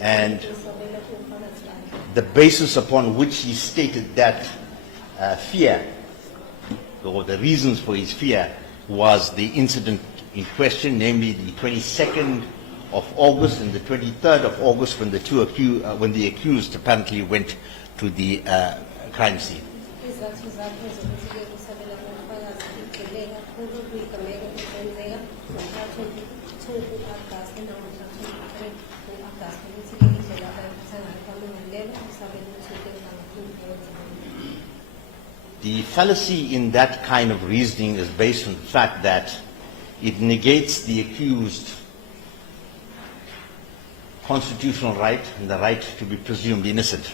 And the basis upon which he stated that fear, or the reasons for his fear, was the incident in question, namely the 22nd of August and the 23rd of August, when the accused apparently went to the crime scene. The fallacy in that kind of reasoning is based on the fact that it negates the accused constitutional right and the right to be presumed innocent.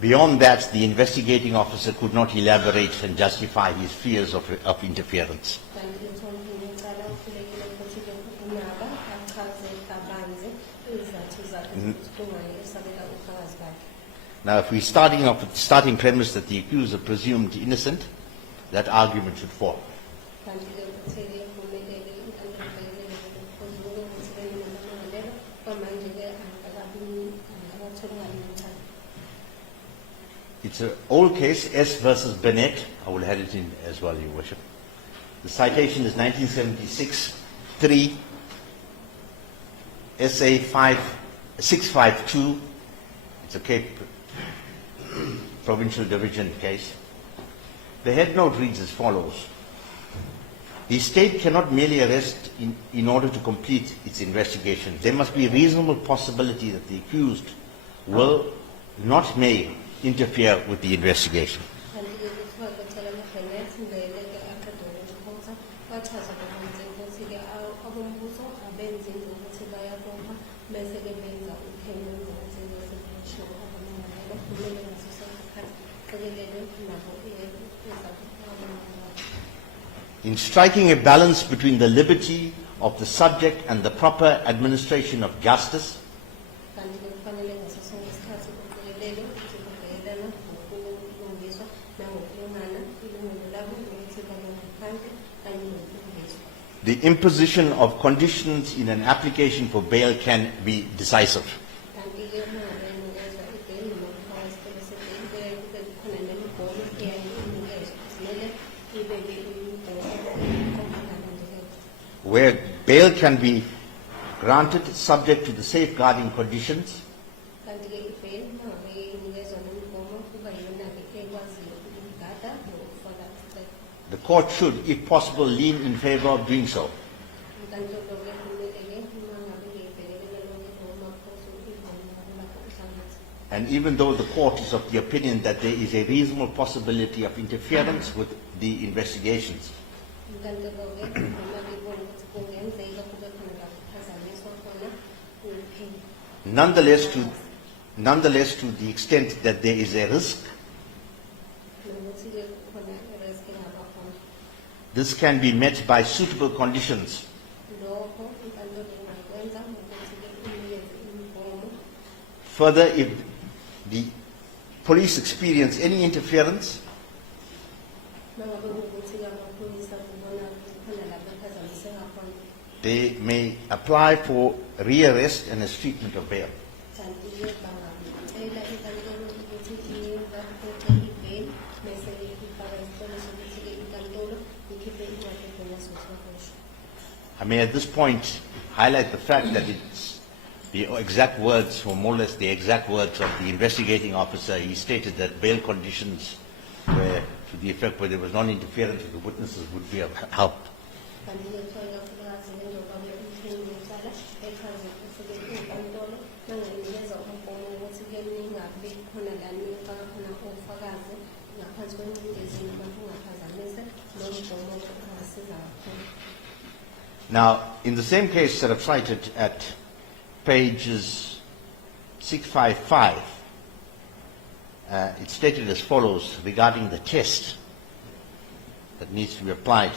Beyond that, the investigating officer could not elaborate and justify his fears of interference. Now, if we're starting off with the starting premise that the accused is presumed innocent, that argument should fall. It's an old case, S versus Bennett. I will have it in as well, Your Worship. The citation is 1976, 3, SA 652. It's a Cape Provincial Division case. The head note reads as follows. The state cannot merely arrest in order to complete its investigation. There must be a reasonable possibility that the accused will not may interfere with the investigation. In striking a balance between the liberty of the subject and the proper administration of justice, the imposition of conditions in an application for bail can be decisive. Where bail can be granted subject to the safeguarding conditions, the court should, if possible, lean in favor of doing so. And even though the court is of the opinion that there is a reasonable possibility of interference with the investigations, nonetheless, to the extent that there is a risk, this can be met by suitable conditions. Further, if the police experience any interference, they may apply for rearrest and a treatment of bail. I may at this point highlight the fact that it's the exact words, or more or less the exact words of the investigating officer. He stated that bail conditions were to the effect where there was non-interference with the witnesses would be of help. Now, in the same case that I've cited at pages 655, it's stated as follows regarding the test that needs to be applied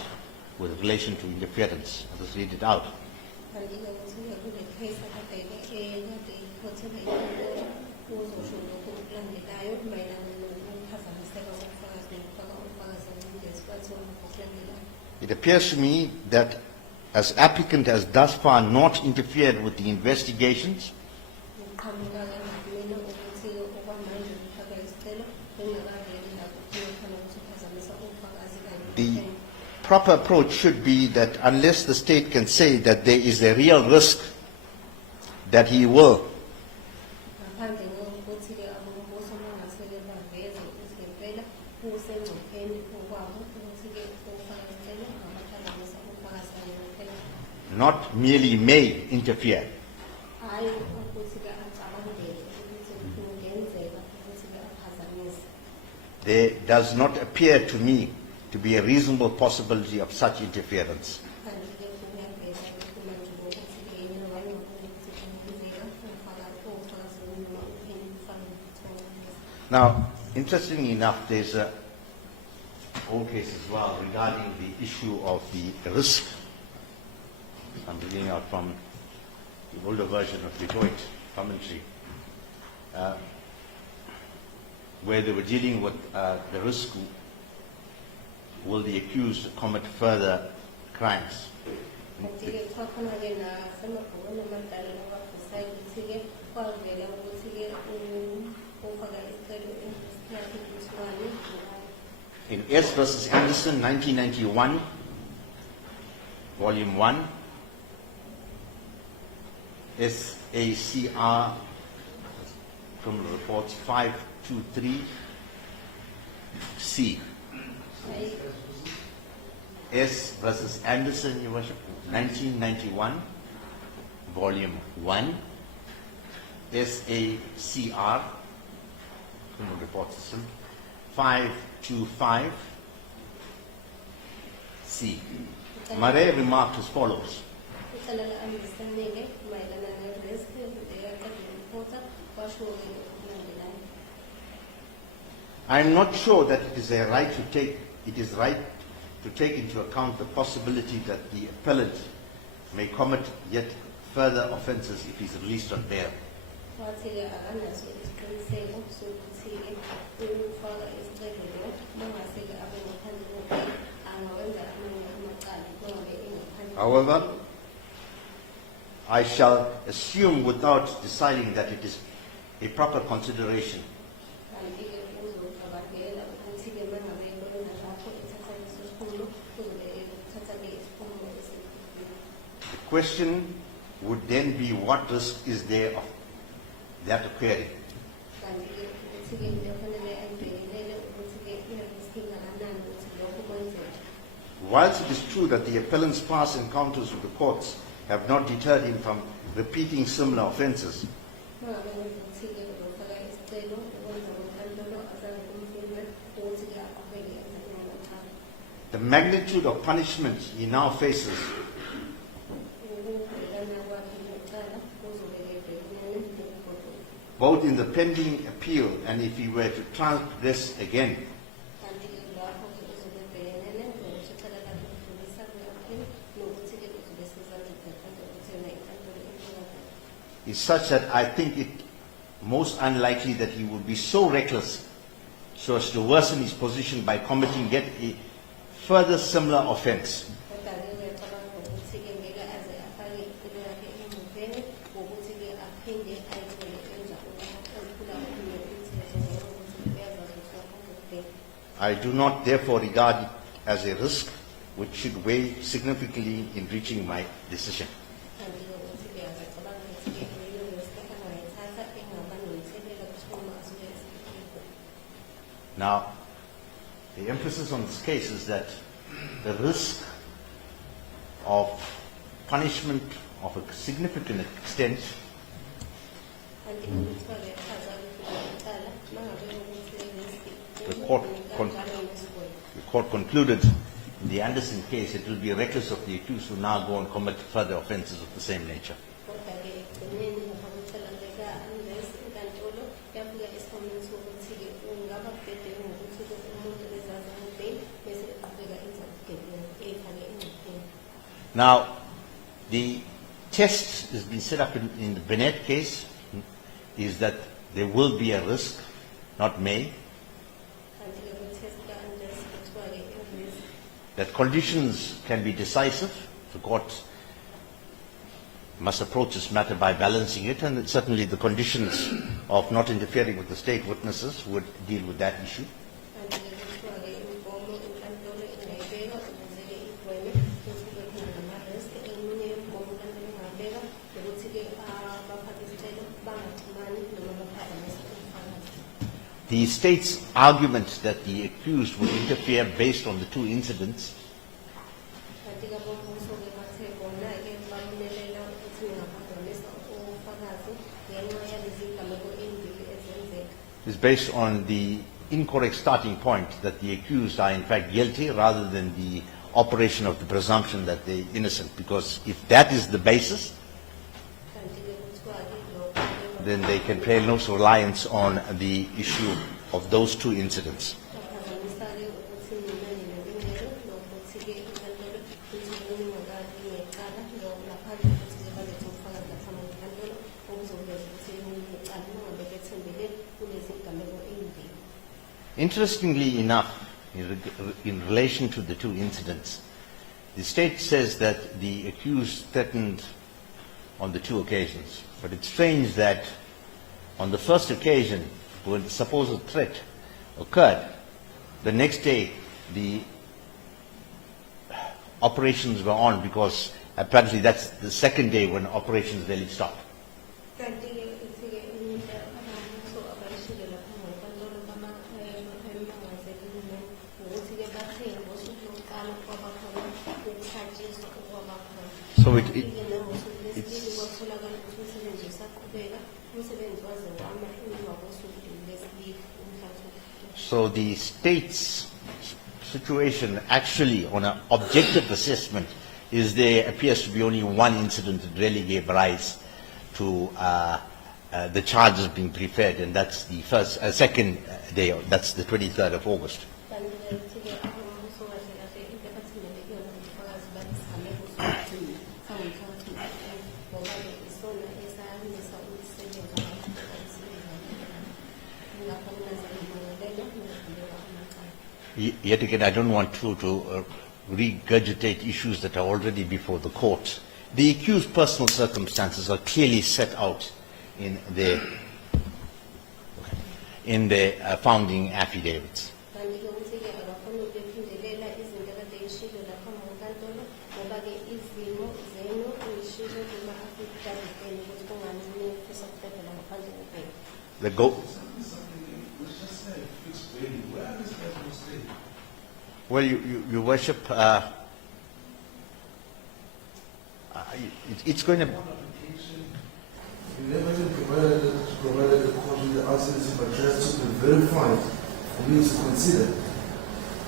with relation to interference. I'll just read it out. lokhu okulandelayo mayelana nokuphazamiseka kobufakazi nokufaka ubufakazi ngesikhathi okulandelayo. It appears to me that as applicant has thus far not interfered with the investigations, Ukuqhamuka kangakumina ukuthi okwamanje ukufaka isicelo bengakaveli lapho kukhona ukuthi uphazamisa ubufakazi kanye the nokuphendula. proper approach should be that unless the state can say that there is a real risk that he will Ngaphandle kokuthi-ke abombuso bangaseke baveze ukuthi ngempela kusengcupheni okwabo ukuthi-ke ukufaka isicelo ngabaphazamisa ubufakazi kanye nokuphendula. not merely may interfere. Hhayi ukuthi-ke acabangele ukuthi kungenzeka ukuthi-ke aphazamise. There does not appear to me to be a reasonable possibility of such interference. Kanti-ke kuyaveza ukuthi manje ukuthi-ke yena okanye ukuthi kungenzeka ukufaka ubufakazi noma uphendula ufake ukuthola. Now, interestingly enough, there's a whole case as well regarding the issue of the risk. I'm reading out from the older version of the Detroit commentary, where they were dealing with the risk: will the accused commit further crimes? Kanti-ke kwakhona-ke nasemabhukwini amadala nababhusayo ukuthi-ke kwavela ukuthi-ke ufaka isicelo esikhathi kuswane. In S versus Anderson, 1991, Volume 1, SACR, Criminal Reports 523C. S versus Anderson, Your Worship, 1991, Volume 1, SACR, Criminal Report System, 525C. Mare remarked as follows: Icala la-Anderson-ke mayelana ne-risk reporter kwasho-ke okulandelayo. I am not sure that it is right to take into account the possibility that the appellant may commit yet further offences if he is released on bail. Wathi-ke akanaso isiqiniseko sokuthi-ke ukufaka isicelo lo mangase-ke abe ngaphandle kokubheka angawenza amanye amacala kungabe engaphandle. However, I shall assume without deciding that it is a proper consideration Kanti-ke uzocabangela ukuthi-ke mangabe ebona lapho ethatha leso sikhungo uzobe ethatha-ke isikhungo esiphezulu. The question would then be, what risk is there of that occurring? Kanti-ke ukuthi-ke kufanele ayibhekelele ukuthi-ke iriski engakanani ukuthi lokho kwenzeke. Whilst it is true that the appellant's past encounters with the courts have not deterred him from repeating similar offences, Mangabe ukuthi-ke uzofaka isicelo ukwenza ngonkantolo azange kumvimbe ukuthi-ke aqhubeke enze amanye amacala. the magnitude of punishment he now faces Ukubhekana kwakhe necala kuzobe ebhekene nokugoduka. both in the pending appeal and if he were to transgress again. Kanti-ke lapho-ke uzobe ebhekene nokuthi icala lakhe lidlulisa kwi-appeal nokuthi-ke uzobe sezandleni zenkantolo ukuthi yona inkantolo iphakathi. Is such that I think it most unlikely that he would be so reckless so as to worsen his position by committing yet a further similar offence. Kodwa-ke ngiyacabanga ukuthi-ke ngeke aze afake impilo yakhe engcupheni ngokuthi-ke aphinde ayithole enza okuphula okunye umthetho ngenxa yokuthi uyazazi ukuthi wakuzokubheka. I do not therefore regard it as a risk which should weigh significantly in reaching my decision. Kanti-ke ukuthi-ke akacabanga ukuthi-ke leyo risk angayithatha engaba nomthelela kusinqumo asuke esithathile. Now, the emphasis on this case is that the risk of punishment of a significant extent Kanti ukuthiwa-ke echaza ukuthi icala mangabe ukuthi risk The court kanjalo nesigwebo. the court concluded in the Anderson case, it will be reckless of the accused to now go and commit further offences of the same nature. Kodwa-ke ekugcineni lapha kwicala lika-Anderson inkantolo yafika esinqumeni sokuthi-ke kungaba bhedeke ngokuthi-ke umuntu bezazi ngobheli bese eqhubeka enza ubugebengu eyifake engcupheni. Now, the test has been set up in the Bennett case is that there will be a risk, not may, kanti-ke kwi-test ka-unless kuthiwa-ke i-risk. that conditions can be decisive. The court must approach this matter by balancing it, and certainly the conditions of not interfering with the state witnesses would deal with that issue. Kanti-ke kuthiwa-ke imigomo inkantolo ingayibeka ukuze-ke igweme ukuthi kube khona nama-risk. Eminye imigomo inkantolo ingabeka ukuthi-ke abaphathi-sicelo bangaxhumani noma baphazamisa umphakathi. The state's argument that the accused would interfere based on the two incidents Kanti-ke abombuso-ke bathe bona-ke babonelela ukuthi ningaphazamisa ubufakazi ngenxa yalezi zigameko ezimbili ezenzeka. is based on the incorrect starting point that the accused are in fact guilty rather than the operation of the presumption that they're innocent. Because if that is the basis, Kanti-ke kuthiwa-ke lokho-ke then they can pay no reliance on the issue of those two incidents. baphazamisa-ke ukuthi nina ninelungelo lokuthi-ke inkantolo ithi ningakali ngecala ngaphandle kokuthi-ke balethe ubufakazi ngaphambi kwenkantolo okuzokuveza ukuthi ninecala ningabe bethembele kulezi zigameko ezimbili. Interestingly enough, in relation to the two incidents, the state says that the accused threatened on the two occasions. But it's strange that on the first occasion, when the supposed threat occurred, the next day the operations were on, because apparently that's the second day when operations really stopped. Kanti-ke ithi-ke into abambuso abayishilo lapha ngenkantolo bamangazekile ukuthi-ke bathe ngosuku lokuqala kwabakhona ukuhlatshiswa okwabakhona. So Kanti-ke nangosuku lwesibili kwatholakala ukuthi umsebenzi usaqhubeka, umsebenzi waze wama emva kosuku lwesibili umhlathi. So the state's situation actually, on an objective assessment, is there appears to be only one incident that really gave rise to the charges being preferred, and that's the second day, that's the 23rd of August. Kanti-ke ithi-ke abambuso kahle kahle into ebathembele kuyona ubufakazi balesigameko sokugcina sangomphakathi ngoba-ke isona esayamisa umsebenzi ingakho kunazalimangalela nokuvuleka amacala. Yet again, I don't want to regurgitate issues that are already before the court. The accused's personal circumstances are clearly set out in their founding affidavits. Kanti-ke ukuthi-ke akafuni ukuphindelela izinto akade yishilo lapha ngenkantolo ngoba-ke izimo zenu uyishilo kuma-affidavit enu ukuthi kungani nifisa ukufedela ngaphandle kokubheka. The go Well, you worship, it's going to... You never even provided the court with the alternative address to be verified and we to consider.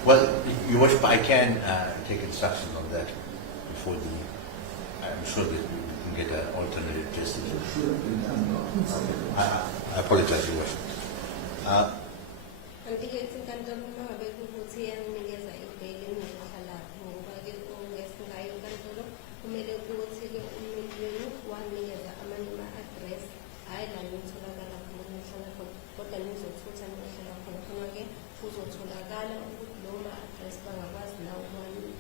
Well, your worship, I can take instructions on that before I'm sure that we can get an alternative justice. Should have been done, not considered. I apologize, your worship. Kanti-ke inkantolo uma ngabe kukuthi iyanikeza ibheli eningakhalaphi ngoba-ke ongesingayo inkantolo kumele ukuthi-ke umuntu wenu wanikeza amanye ama-address hhayi la nitholakala khona nihlala khona kodwa nizothutha niyohlala khona khona-ke kuzotholakala ukuthi lowo ma-address bangakwazi nawo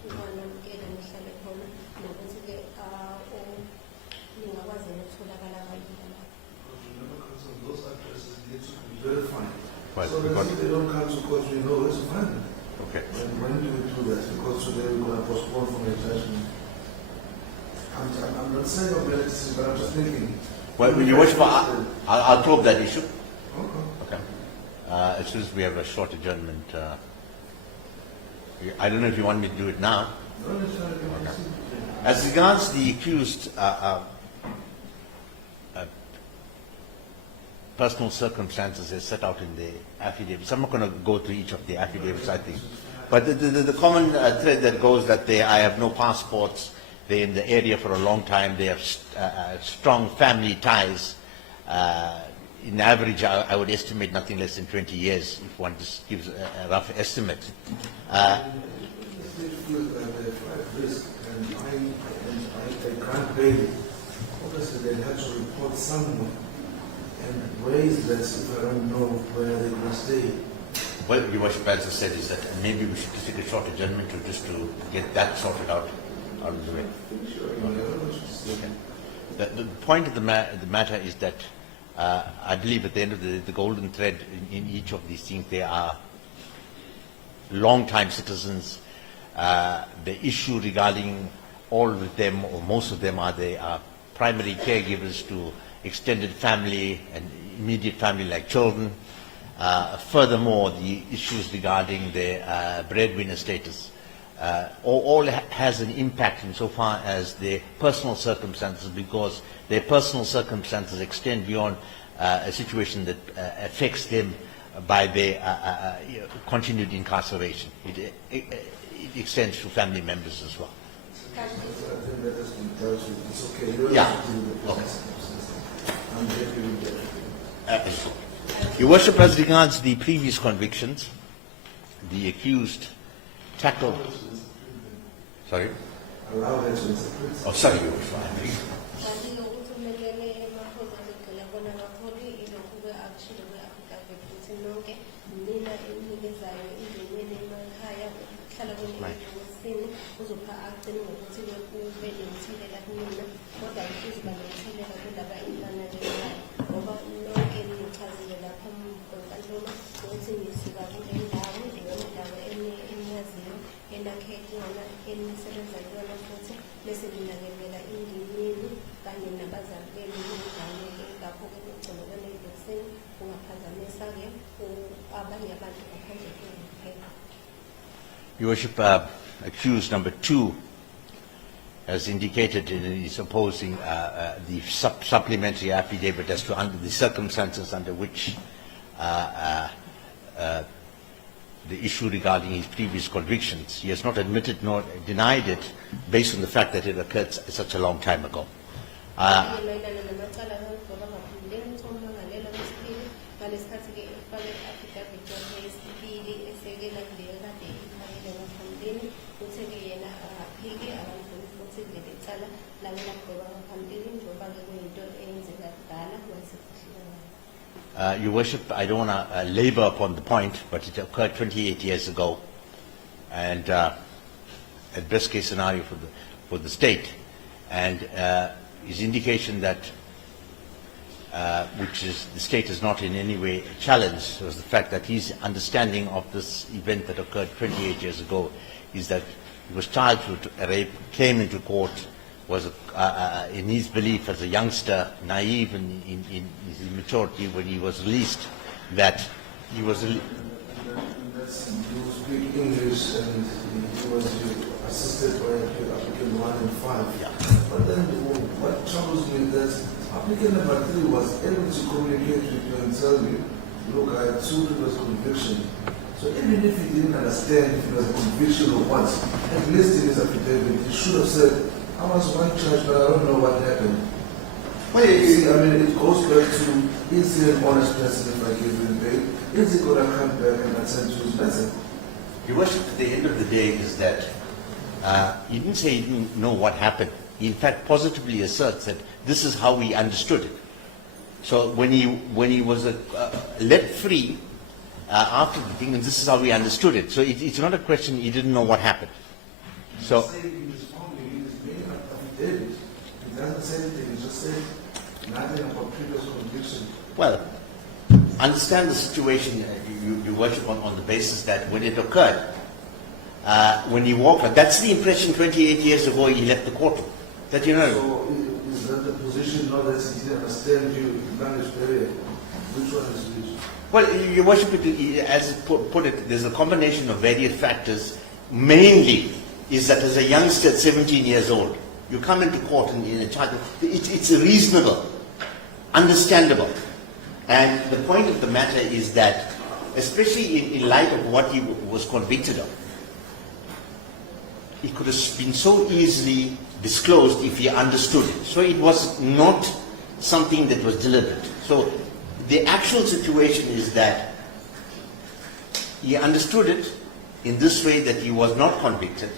ukwanamukela nihlale khona nokuthi-ke ningakwazi nokutholakala kalula lapho. Remember, counsel, those addresses need to be verified. Well, So that if they don't come to court, we know where to find them. Okay. When do we do that? Because today we're going to postpone from a judgment. I'm not saying I'm realistic, but I'm just thinking. Well, your worship, I'll probe that issue. Okay. Okay. As soon as we have a short adjournment, I don't know if you want me to do it now. No, let's try to get my seat. As regards the accused personal circumstances as set out in the affidavits, I'm not going to go through each of the affidavits, I think. But the common thread that goes that I have no passports, they're in the area for a long time, they have strong family ties. In average, I would estimate nothing less than 20 years, if one just gives a rough estimate. They feel that they're at risk and I can't pay. Obviously, they have to report someone. And where is that if I don't know where they're going to stay? Well, Your Worship, as I said, is that maybe we should take a short adjournment just to get that sorted out of the way. Sure, I don't know what to say. Okay. The point of the matter is that I believe at the end of the golden thread in each of these things, there are long-time citizens. The issue regarding all of them, or most of them, they are primary caregivers to extended family and immediate family like children. Furthermore, the issues regarding their breadwinner status all has an impact insofar as their personal circumstances, because their personal circumstances extend beyond a situation that affects them by their continued incarceration. It extends to family members as well. I think that has been dealt with. It's okay. You don't Yeah. have to do the Okay. process. I'm happy with that. Your Worship, as regards the previous convictions, the accused tackled. Sorry? Allow that to interpret. Oh, sorry, Your Worship. Kanti ngokuthumelele emahoza begcila bona kakhulu ilokhu action affidavit ukuthi nonke mina eninikezayo indleleni emakhaya hlala kwenisini uzopha acting ngokuthi kube nomthelela kumina kodwa kuzoba nomthelela kulaba inhlanakela ngoba nonke nichazile lapha enkantolo ukuthi ngisuka kule ndawo indawo eniyaziyo enakheke yona enisebenza kuyona futhi bese ninakekela indingini kanye nabazali benu nengane ngakho-ke kugcina kwenevesini kungaphazamisa-ke abanye abantu ngaphandle kwekuphela. Your Worship, accused number 2 has indicated in his opposing the supplementary affidavit as to under the circumstances under which the issue regarding his previous convictions. He has not admitted nor denied it based on the fact that it occurred such a long time ago. Mayelana namacala ngoba ngaphambilini ukuthi ummangalelwa wesibili ngalesikhathi-ke efake i-affidavit yakhe yesibili esekela kuleyo kade ifakile ngaphambilini uthe-ke yena akaphiki akangifuni futhi kuleli cala lake lagqoba ngaphambilini njengoba-ke kuyinto eyenzeka kudala wayesefihlile ngayo. Your Worship, I don't want to labor upon the point, but it occurred 28 years ago, and a best case scenario for the state, and his indication that which is the state is not in any way challenged, was the fact that his understanding of this event that occurred 28 years ago is that he was charged with rape, came into court, was in his belief as a youngster, naive in his immaturity, when he was released, that he was. You speak English and he was assisted by applicant 1 and 5. Yeah. But then what troubles me is that applicant number 3 was able to communicate with you and tell you, look, I had 2 previous convictions. So even if he didn't understand if it was a conviction or what, at least in his affidavit, he should have said, I was one charge, but I don't know what happened. Well, see, I mean, it goes back to, is he an honest person if I give him bail? Is he going to come back and attend to his message? Your Worship, at the end of the day is that he didn't say he didn't know what happened. He in fact positively asserts that this is how he understood it. So when he was let free after the thing, this is how he understood it. So it's not a question he didn't know what happened. So. It doesn't say anything, it just says nothing about previous conviction. Well, understand the situation, you worship on the basis that when it occurred, when he walked, that's the impression 28 years ago he left the courtroom. That you know. So is that the position now that he didn't understand you managed area? Which one is which? Well, your worship, as put it, there's a combination of various factors. Mainly is that as a youngster at 17 years old, you come into court and in a charge, it's reasonable, understandable. And the point of the matter is that, especially in light of what he was convicted of, it could have been so easily disclosed if he understood it. So it was not something that was deliberate. So the actual situation is that he understood it in this way, that he was not convicted.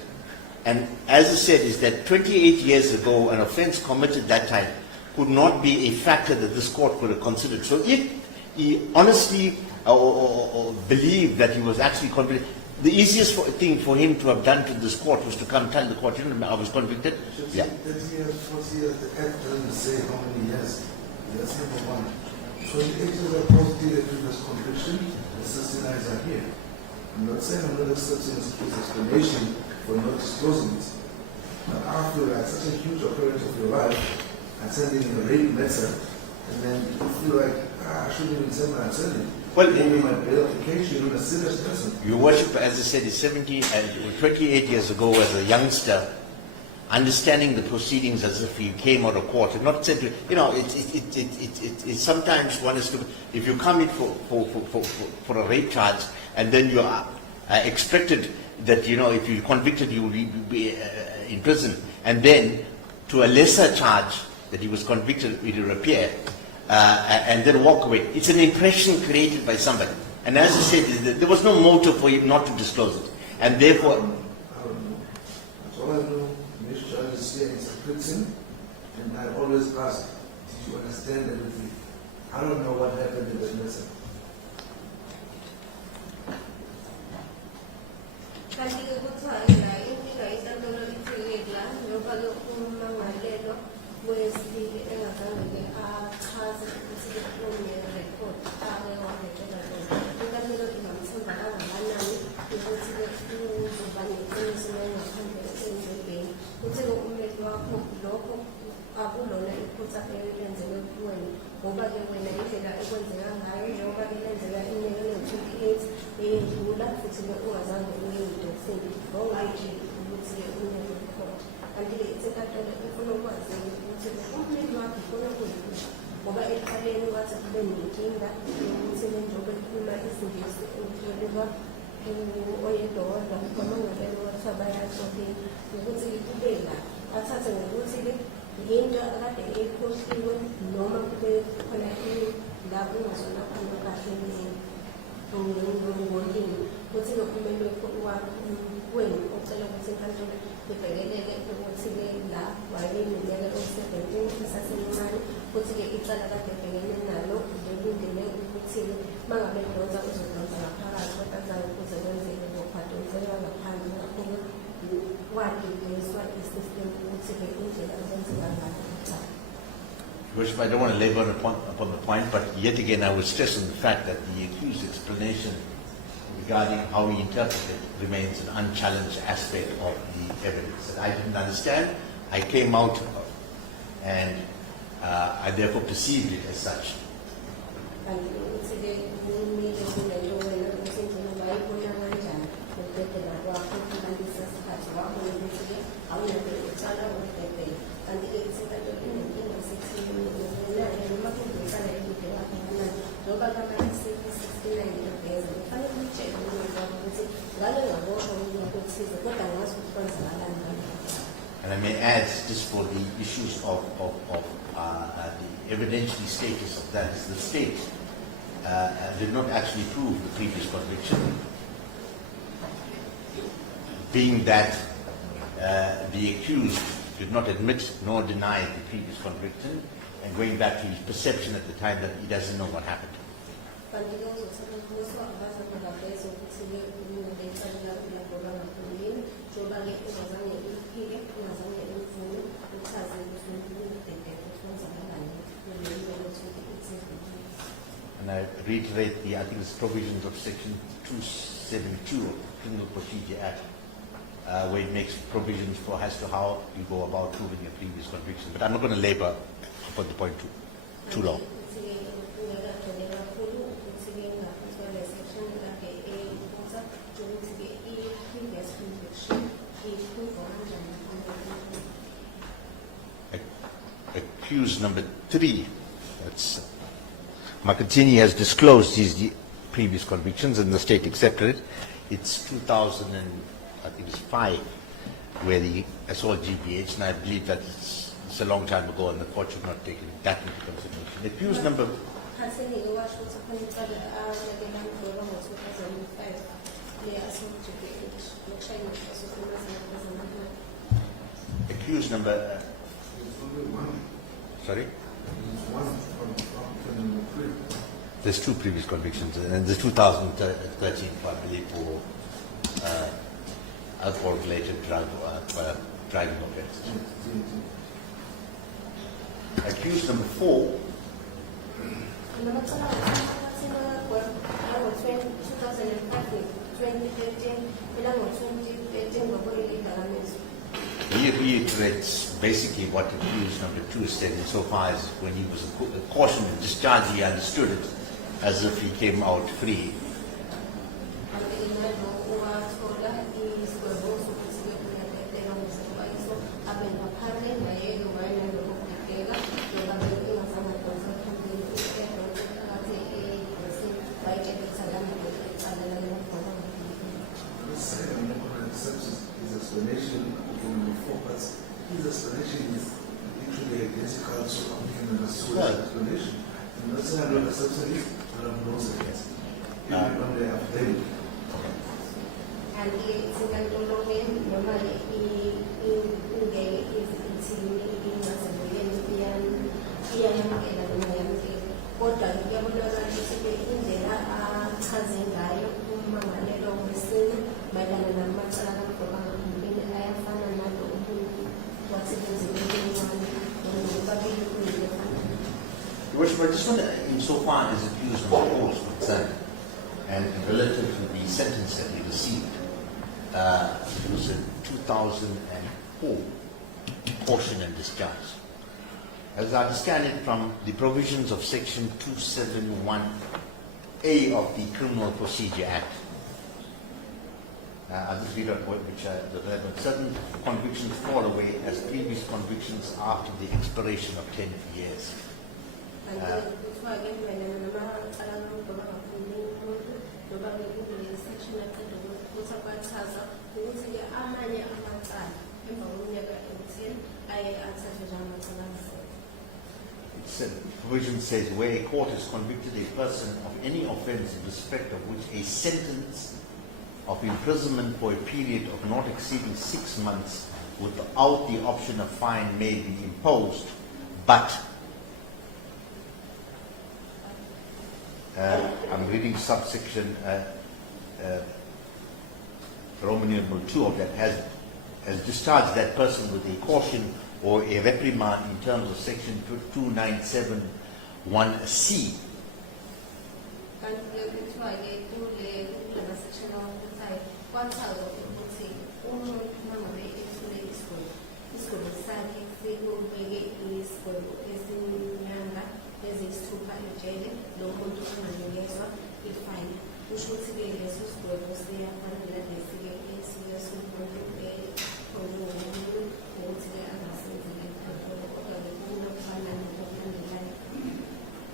And as I said, is that 28 years ago, an offense committed that time could not be a factor that this court could have considered. So if he honestly or believed that he was actually convicted. The easiest thing for him to have done to this court was to come tell the court, you know, I was convicted. Yeah. 30 years, 40 years, the act doesn't say how many years. That's number one. So the agents are positive that previous conviction, the 69 are here. I'm not saying I'm not accepting his explanation for not disclosing it. But after like such a huge occurrence of your life, and sending in a rape letter, and then you feel like, I shouldn't even send my attorney. Well, maybe my bail application, you're a serious person. Your Worship, as I said, is 28 years ago as a youngster, understanding the proceedings as if you came out of court and not said to, you know, it's sometimes one is to, if you come in for a rape charge and then you are expected that, you know, if you're convicted you will be in prison, and then to a lesser charge that he was convicted, it will appear, and then walk away. It's an impression created by somebody. And as I said, there was no motive for him not to disclose it. And therefore... I don't know. That's all I know. This judge is saying it's a prison, and I always ask, did you understand everything? I don't know what happened in that lesson. I don't want to labor upon the point, but yet again I would stress on the fact that the accused's explanation regarding how he interpreted remains an unchallenged aspect of the evidence that I didn't understand. I came out of, and I therefore perceived it as such. And I may add, just for the issues of the evidentiary status of that, is the state did not actually prove the previous conviction, being that the accused did not admit nor deny the previous conviction, and going back to his perception at the time that he doesn't know what happened. And I reiterate I think it's provisions of section 272 of the Criminal Procedure Act, where it makes provisions for as to how you go about proving a previous conviction. But I'm not going to labor upon the point too long. Accused number 3, that's Makatini has disclosed his previous convictions and the state accepted it. It's 2005 where the assault GPH, and I believe that it's a long time ago and the court should not take that into consideration. Accused number... Accused number... Sorry? One from number 3. There's two previous convictions, and there's 2013, I believe, for alcohol-related driving offences. Accused number 4. Number 2013, He reiterates basically what accused number 2 said insofar as when he was cautioned and discharged, he understood it as if he came out free. His explanation is literally identical to applicant explanation. And that's why I know the subsidies, but I'm not against it. Even on the affidavit. And it's in the normally kodwa kuyabonakala ukuthi indlela achaze ngayo ummangalelo wesine mayelana namacala kamgoba ngaphambili ayafana nalo umuntu wasebenzile babili kuyefana. Your Worship, I just want to, insofar as accused number 4 is concerned, and relative to the sentence that he received, it was in 2004, caution and discharge. As I understand it from the provisions of Section 271A of the Criminal Procedure Act, I'll just read out which the relevant. Certain convictions fall away as previous convictions after the expiration of 10 years. The provision says where a court has convicted a person of any offence in respect of which a sentence of imprisonment for a period of not exceeding 6 months without the option of fine may be imposed, but I'm reading subsection Roman numeral 2 of that has discharged that person with a caution or a reprimand in terms of section 2971C.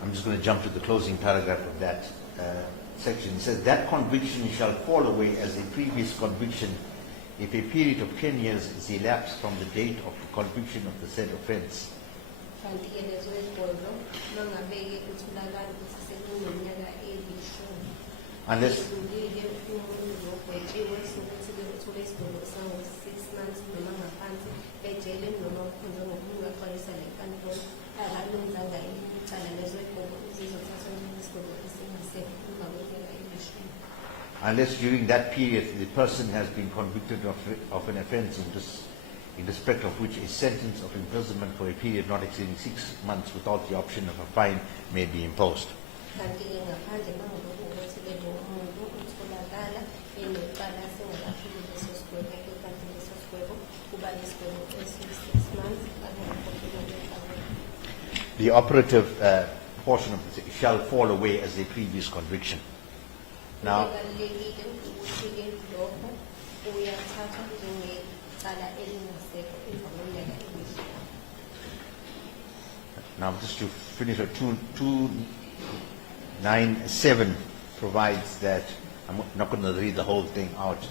I'm just going to jump to the closing paragraph of that section. It says that conviction shall fall away as a previous conviction if a period of 10 years is elapsed from the date of the conviction of the said offence. Unless during that period the person has been convicted of an offence in respect of which a sentence of imprisonment for a period not exceeding 6 months without the option of a fine may be imposed. The operative portion of it shall fall away as a previous conviction. Now, just to finish, 297 provides that, I'm not going to read the whole thing out,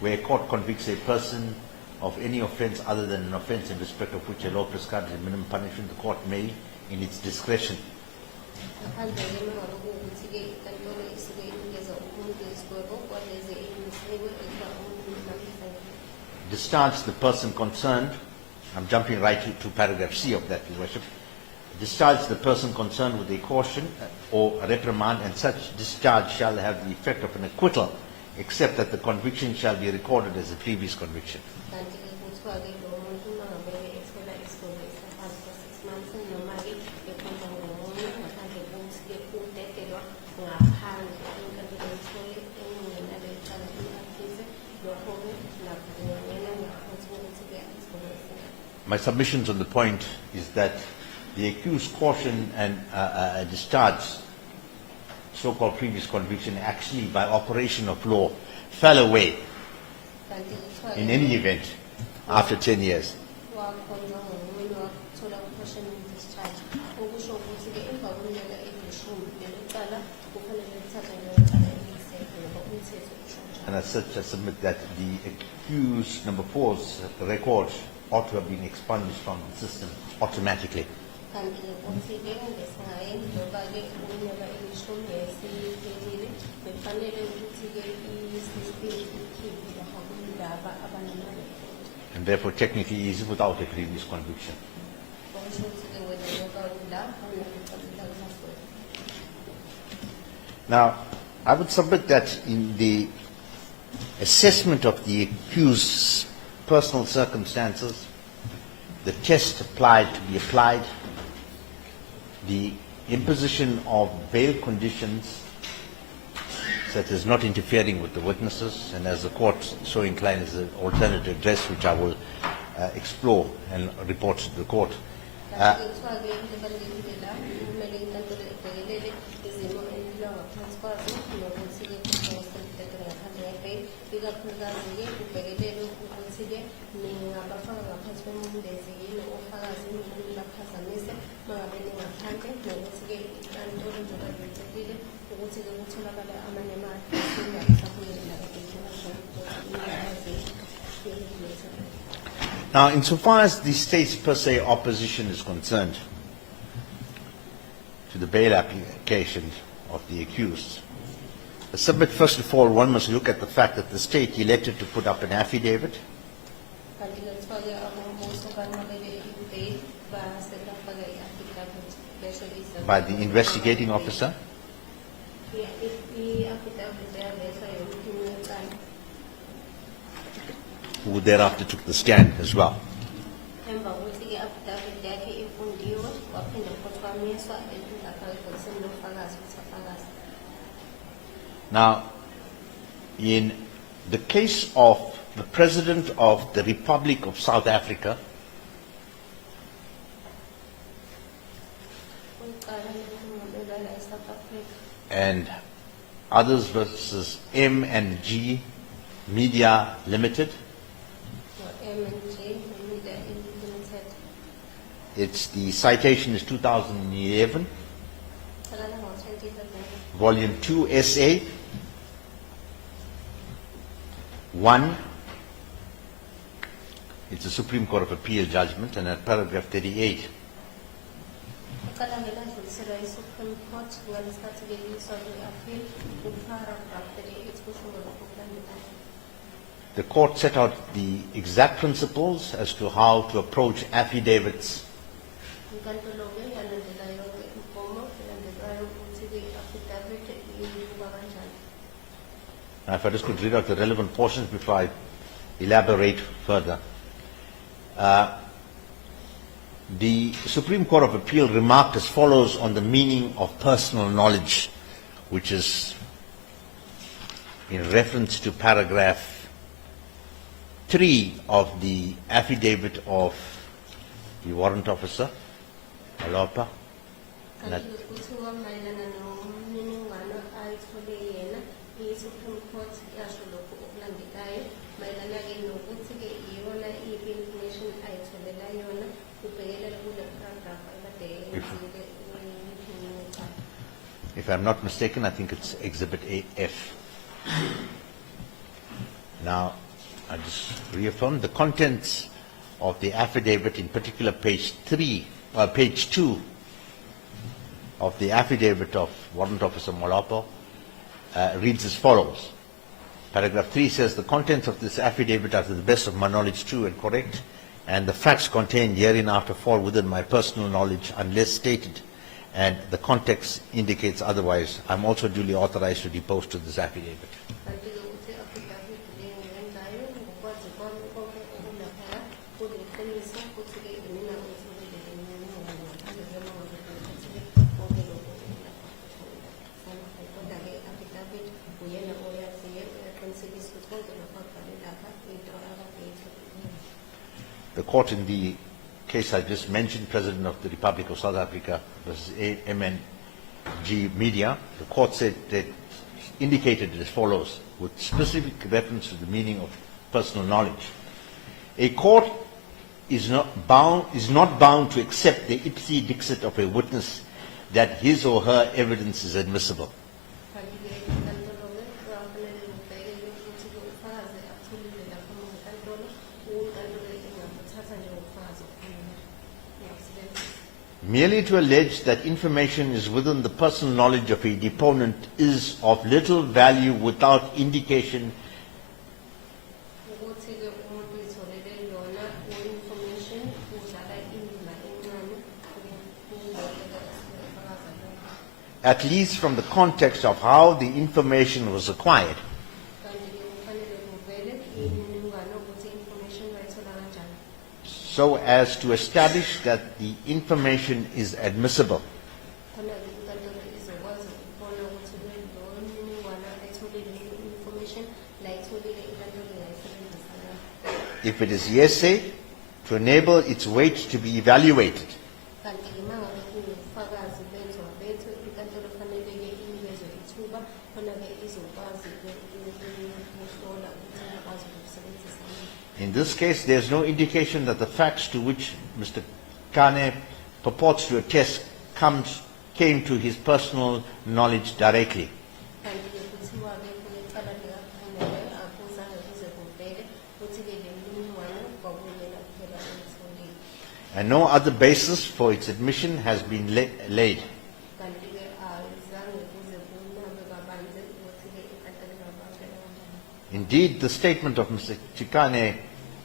where a court convicts a person of any offence other than an offence in respect of which a law prescribes a minimum punishment, the court may, in its discretion, discharge the person concerned. I'm jumping right to paragraph C of that, Your Worship. discharge the person concerned with a caution or a reprimand, and such discharge shall have the effect of an acquittal, except that the conviction shall be recorded as a previous conviction. kanti-ke kuthiwa-ke lo muntu uma ngabe ethola isigodlo esingaphansi kwa-6 months noma-ke ekhonjwa ngomunye ngaphandle kokuthi-ke udedelwa ngaphandle inkantolo ithole engenaleyo cala i-appease, lokho-ke nakho kungangena ngaphansi kokuthi-ke isigodlo esingaphansi. My submissions on the point is that the accused caution and discharge, so-called previous conviction, actually by operation of law fell away Kanti kuthiwa-ke in any event after 10 years. wakhonjwa ngomunye wathola u-caution and discharge, okusho ukuthi-ke emva kweminyaka eyishumi lelo cala kufanele lithathwe lelo cala eliyisekho ngoba umthetho usho njalo. And as such, I submit that the accused number 4's record ought to have been expunged from the system automatically. Kanti ukuthi-ke ngesingaye ngoba-ke iminyaka eyishumi yayisiphelile, bekufanele ukuthi-ke i-system ikhiphe lapha kulaba abanama-record. And therefore, technically, he is without a previous conviction. Okusho ukuthi-ke wena ngoba ula awunakuthathela kumasiko. Now, I would submit that in the assessment of the accused's personal circumstances, the test applied to be applied, the imposition of bail conditions, such as not interfering with the witnesses, and as the court so inclined, is an alternative dress which I will explore and report to the court. Kanti kuthiwa-ke into ebalulekile la kumele inkantolo ibhekelele izimo empilwa ngaphansi kwazo nokuthi-ke kuzoseludedelwe ngaphandle nge-bail, ikakhulukazi-ke kubhekelele ukuthi-ke ningabafaka ngaphansi kwemundezi yini ofakazi nibaphazamise mangabe ningaphandle, nokuthi-ke inkantolo njengoba licelile ukuthi-ke kutholakala amanye ama-advice asabuyelela Now, insofar as the state's per se opposition is concerned to the bail application of the accused, I submit first of all one must look at the fact that the state elected to put up an affidavit kanti kuthiwa-ke abombuso banqabele i-bail baselafaka i-affidavit besho iza by the investigating officer, i-affidavit yabethwa yomphenyi wecala who thereafter took the stand as well. emva kokuthi i-affidavit yakhe ifundiwe waphinde futhi wamiswa lapha ebhokisini lofakazi ukuthi afakazi. Now, in the case of the President of the Republic of South Africa, Kwicala lokunqabelela eSouth Africa and others versus M&G Media Limited, ngo-M&G Media Limited, it's the citation is 2011, tholakala ngo-2011. Volume 2 SA 1. It's a Supreme Court of Appeal judgment, and at paragraph 38, Icala ngeladluliselwa yi-Supreme Court ngalesikhathi beliswa kwi-appeal kuparagraph 38 kusho lokho kulandelayo. the court set out the exact principles as to how to approach affidavits Inkantolo-ke yalandela yonke imigomo elandelwayo ukuthi-ke i-affidavit ibuka kanjani. Now, if I just could read out the relevant portions before I elaborate further. The Supreme Court of Appeal remarked as follows on the meaning of personal knowledge, which is in reference to paragraph 3 of the affidavit of the warrant officer, Alopa. Kanti kuthiwa mayelana nomniningwane ayithole yena, i-Supreme Court yasho lokhu okulandelayo mayelana-ke nokuthi-ke iyona iphi information ayitholela yona kubhekelela kule paragraph ekade yenzile umphini wecala. If I'm not mistaken, I think it's Exhibit AF. Now, I just reaffirm the contents of the affidavit, in particular page 2 of the affidavit of Warrant Officer Molapo, reads as follows. Paragraph 3 says, the contents of this affidavit are to the best of my knowledge true and correct, and the facts contained hereinafter fall within my personal knowledge unless stated and the context indicates otherwise. I'm also duly authorized to depose to this affidavit. kanti-ke uthi i-affidavit le ngiyenzayo ngokwazi kwami konke okulaphaya kuliqiniso futhi-ke mina ngitholile imininingwane ngaphandle kwemangalo ukuthi-ke konke lokho kodwa-ke i-affidavit uyena oyaziyo uyaqinisekisa ukuthi konke lokho akubhale lapha into akade eyitholile. The court in the case I just mentioned, President of the Republic of South Africa versus MNG Media, the court said that indicated as follows, with specific reference to the meaning of personal knowledge. A court is not bound to accept the ipsi dixit of a witness that his or her evidence is admissible. Kanti-ke inkantolo-ke kufanele ubheke ukuthi-ke ufakazi akutholile lapha enkantolo, inkantolo ingabuthatha njengobufakazi obufanele ingabusebenzisa. Merely to allege that information is within the personal knowledge of a deponent is of little value without indication Ukuthi-ke umuntu uyitholele yona i-information udlala indima encane ukubeka ufakazi alokho. at least from the context of how the information was acquired. Kanti-ke kufanele kuvele imininingwane ukuthi i-information bayithola kanjani. So as to establish that the information is admissible. Khona-ke inkantolo izokwazi ukubona ukuthi leyo mininingwane ayitholile i-information la ayitholile inkantolo ingayisebenzisa ngani. If it is hearsay, to enable its weight to be evaluated. Kanti-ke uma ngabe kuwubufakazi benzwa bethu inkantolo fanele-ke inikezwe ithuba khona-ke izokwazi-ke ukuhlola ukuthi ingakwazi ukusebenzisa ngani. In this case, there is no indication that the facts to which Mr. Kane purports to attest came to his personal knowledge directly. Kanti-ke kuthiwa-ke kulecala likafanele akuzange kuze kuvele futhi-ke le mininingwane kwakuyena kuphela oyitholile. And no other basis for its admission has been laid. Kanti-ke azange kuze kunabe kabanzi ukuthi-ke inkantolo ingabambela kanjani. Indeed, the statement of Mr. Chikane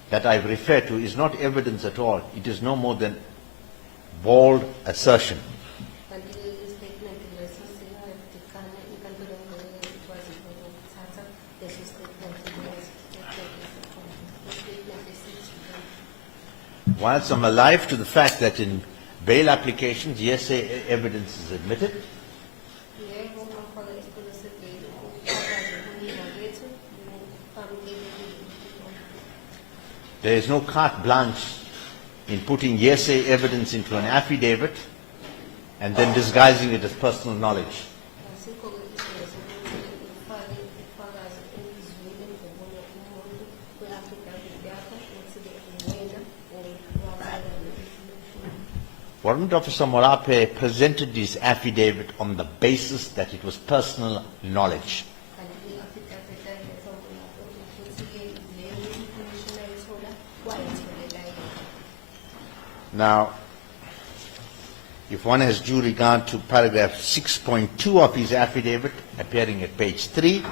that I've referred to is not evidence at all. It is no more than bald assertion. Kanti-ke i-statement leso siyadikana inkantolo ngeke ikwazi ukuthatha leso statement leso statement esithi Whilst I'm alive to the fact that in bail applications, hearsay evidence is admitted, yebo ngifaka isicelo sebheli ukwazi ukunika kwethu kufamukelekile. there is no carte blanche in putting hearsay evidence into an affidavit and then disguising it as personal knowledge. Asikho-ke isidingo sokuthi ufake ubufakazi elizwini ngobunye umuntu kwi-affidavit yakho ukuthi-ke uwena owabhala le-information. Warrant Officer Morape presented his affidavit on the basis that it was personal knowledge. Kanti i-affidavit ayiveza ukuthi-ke leyo information ayithola wayitholela yena. Now, if one has due regard to paragraph 6.2 of his affidavit, appearing at page 3,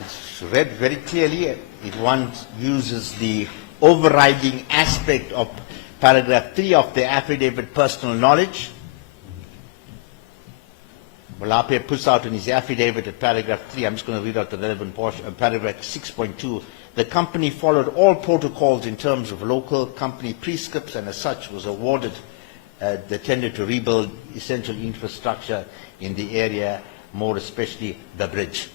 it's read very clearly. It one uses the overriding aspect of paragraph 3 of the affidavit, personal knowledge. Malape puts out in his affidavit at paragraph 3, I'm just going to read out the relevant portion, paragraph 6.2, the company followed all protocols in terms of local company prescripts and as such was awarded the tender to rebuild essential infrastructure in the area, more especially the bridge.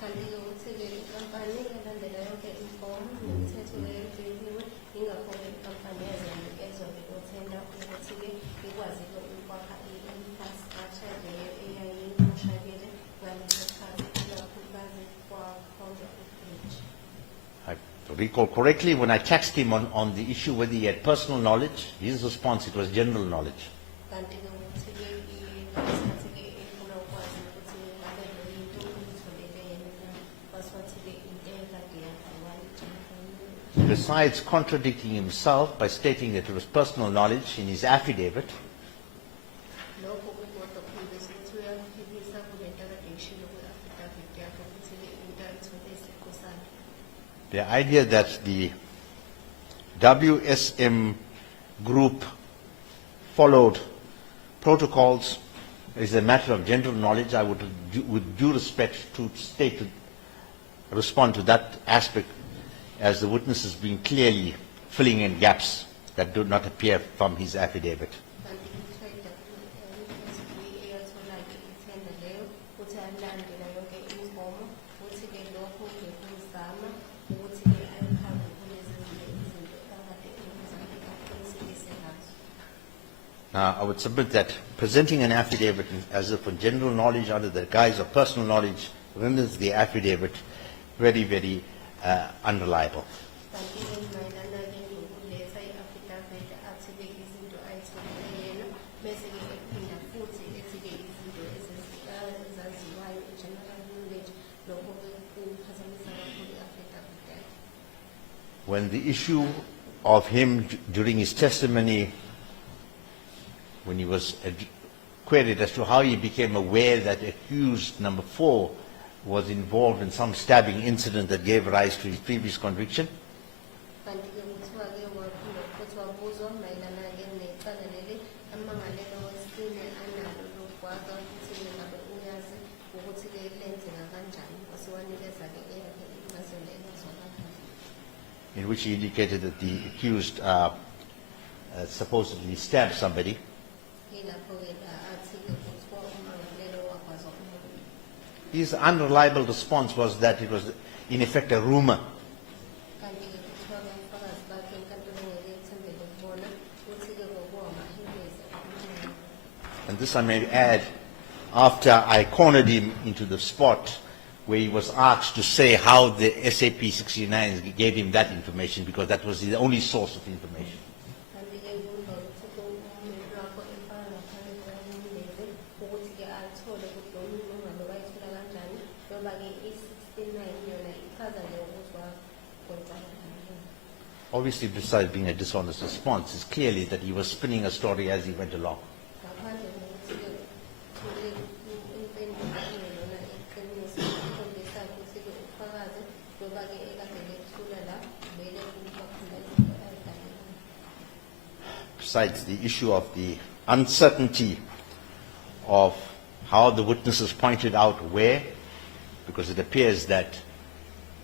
Kanti-ke ukuthi-ke inkampani yalandela yonke imigomo nemithetho ebekiwe, ingakho-ke inkampani yazanikezwa-ke uthenda ukuthi-ke ikwazi-ke ukwakha i-infrastructure leyo eyayimoshakele ngaleso sikhathi ikakhulukazi kwakhonjwa i-bridge. I recall correctly, when I taxed him on the issue whether he had personal knowledge, his response, it was general knowledge. Kanti-ke ukuthi-ke ngesikhathi-ke efuna ukwazi ukuthi ngabe leyo into uyitholele yena kwasiwathi-ke into ekade yaziwa ijinifoni. Besides contradicting himself by stating that it was personal knowledge in his affidavit, Lokho kukodwa kukhombisa ukuthi uyaphikisa kule nto akade ishilo kwi-affidavit. the idea that the WSM group followed protocols is a matter of general knowledge. I would, with due respect to state, respond to that aspect as the witness has been clearly filling in gaps that do not appear from his affidavit. Now, I would submit that presenting an affidavit as if for general knowledge under the guise of personal knowledge renders the affidavit very, very unreliable. When the issue of him during his testimony, when he was queried as to how he became aware that accused number 4 was involved in some stabbing incident that gave rise to his previous conviction, in which he indicated that the accused supposedly stabbed somebody. His unreliable response was that it was in effect a rumor. And this I may add, after I cornered him into the spot where he was asked to say how the SAP 69 gave him that information, because that was the only source of information. Obviously, besides being a dishonest response, it's clearly that he was spinning a story as he went along. Besides the issue of the uncertainty of how the witnesses pointed out where, because it appears that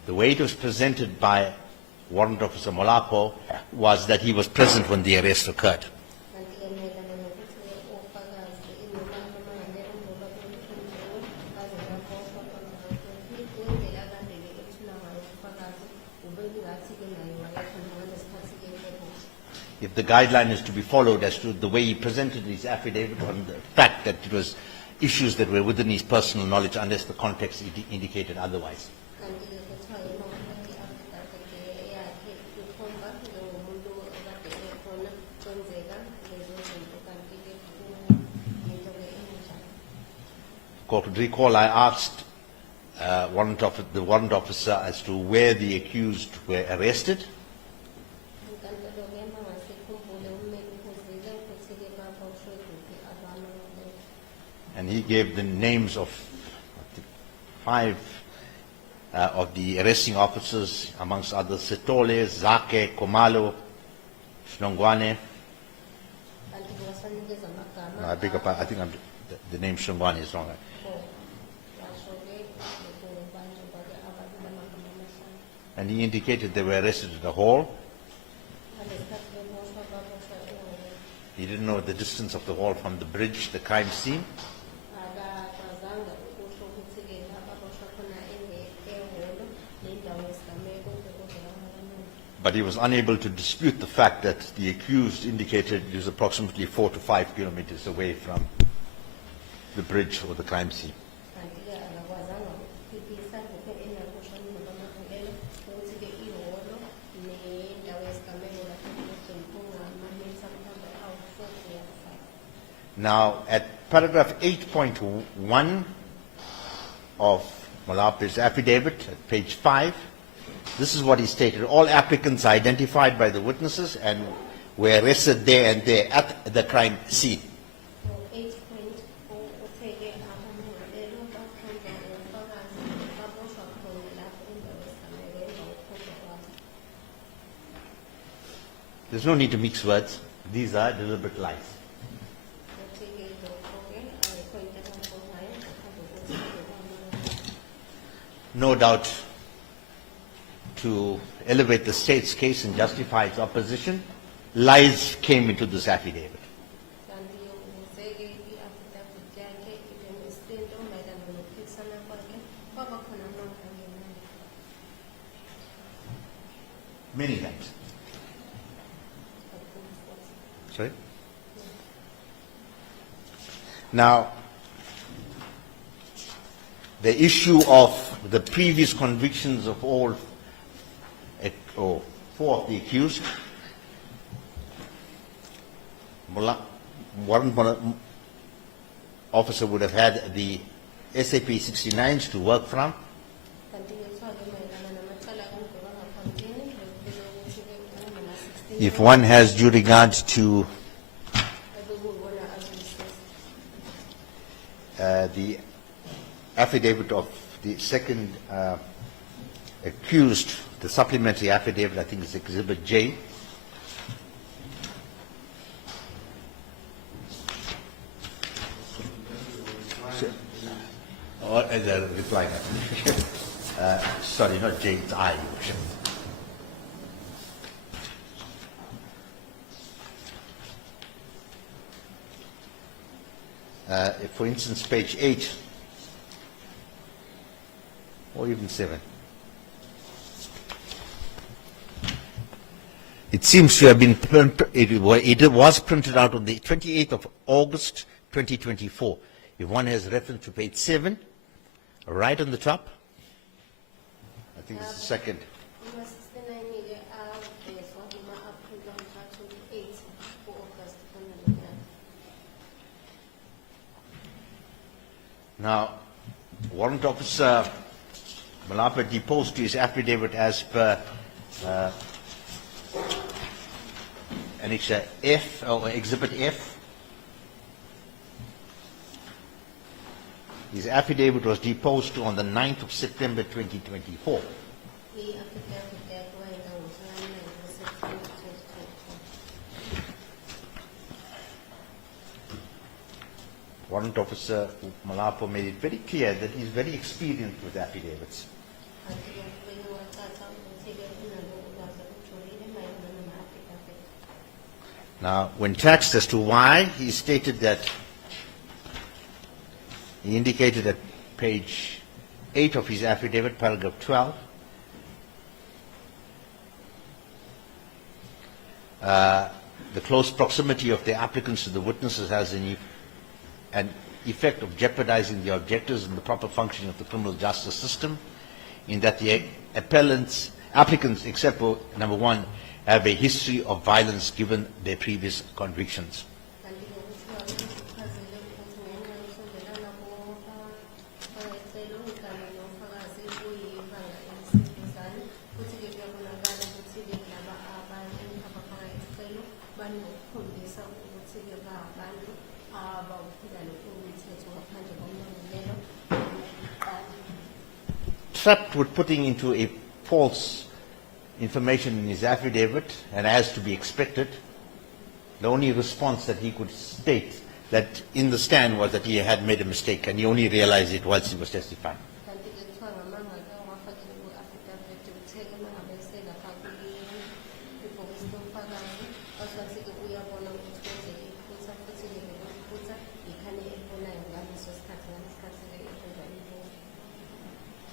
the way it was presented by Warrant Officer Molapo was that he was present when the arrest occurred. If the guideline is to be followed as to the way he presented his affidavit on the fact that it was issues that were within his personal knowledge unless the context indicated otherwise. Court would recall I asked the warrant officer as to where the accused were arrested. And he gave the names of 5 of the arresting officers, amongst others, Setole, Zake, Komalo, Shlongwane. No, I beg your pardon, I think the name Shlongwane is wrong. And he indicated they were arrested at the hall. He didn't know the distance of the hall from the bridge, the crime scene. But he was unable to dispute the fact that the accused indicated he was approximately 4 to 5 kilometers away from the bridge or the crime scene. Now, at paragraph 8.1 of Molapo's affidavit, at page 5, this is what he stated. All applicants identified by the witnesses and were arrested there and there at the crime scene. There's no need to mix words. These are deliberate lies. No doubt, to elevate the state's case and justify its opposition, lies came into this affidavit. Many times. Sorry? Now, the issue of the previous convictions of all four of the accused, warrant officer would have had the SAP 69s to work from. If one has due regard to the affidavit of the second accused, the supplementary affidavit, I think it's Exhibit J. Or the reply. Sorry, not J, it's I. For instance, page 8, or even 7. It seems to have been it was printed out on the 28th of August 2024. If one has reference to page 7, right on the top, I think it's the second. Now, Warrant Officer Malapa deposed to his affidavit as per Annexure F, or Exhibit F. His affidavit was deposed to on the 9th of September 2024. Warrant Officer Malapo made it very clear that he's very experienced with affidavits. Now, when taxed as to why, he stated that he indicated at page 8 of his affidavit, paragraph 12, the close proximity of the applicants to the witnesses has an effect of jeopardizing the objectives and the proper functioning of the criminal justice system, in that the applicants, except for number one, have a history of violence given their previous convictions. Trapped with putting into a false information in his affidavit, and as to be expected, the only response that he could state that in the stand was that he had made a mistake, and he only realized it whilst he was testifying.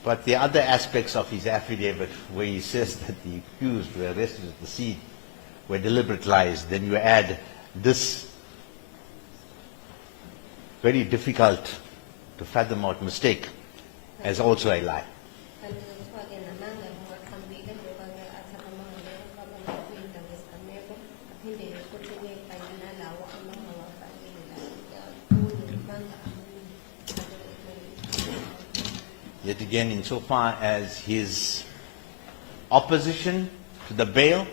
But the other aspects of his affidavit, where he says that the accused were arrested at the scene, were deliberate lies, then you add this very difficult to fathom out mistake as also a lie. Yet again, insofar as his opposition to the bail,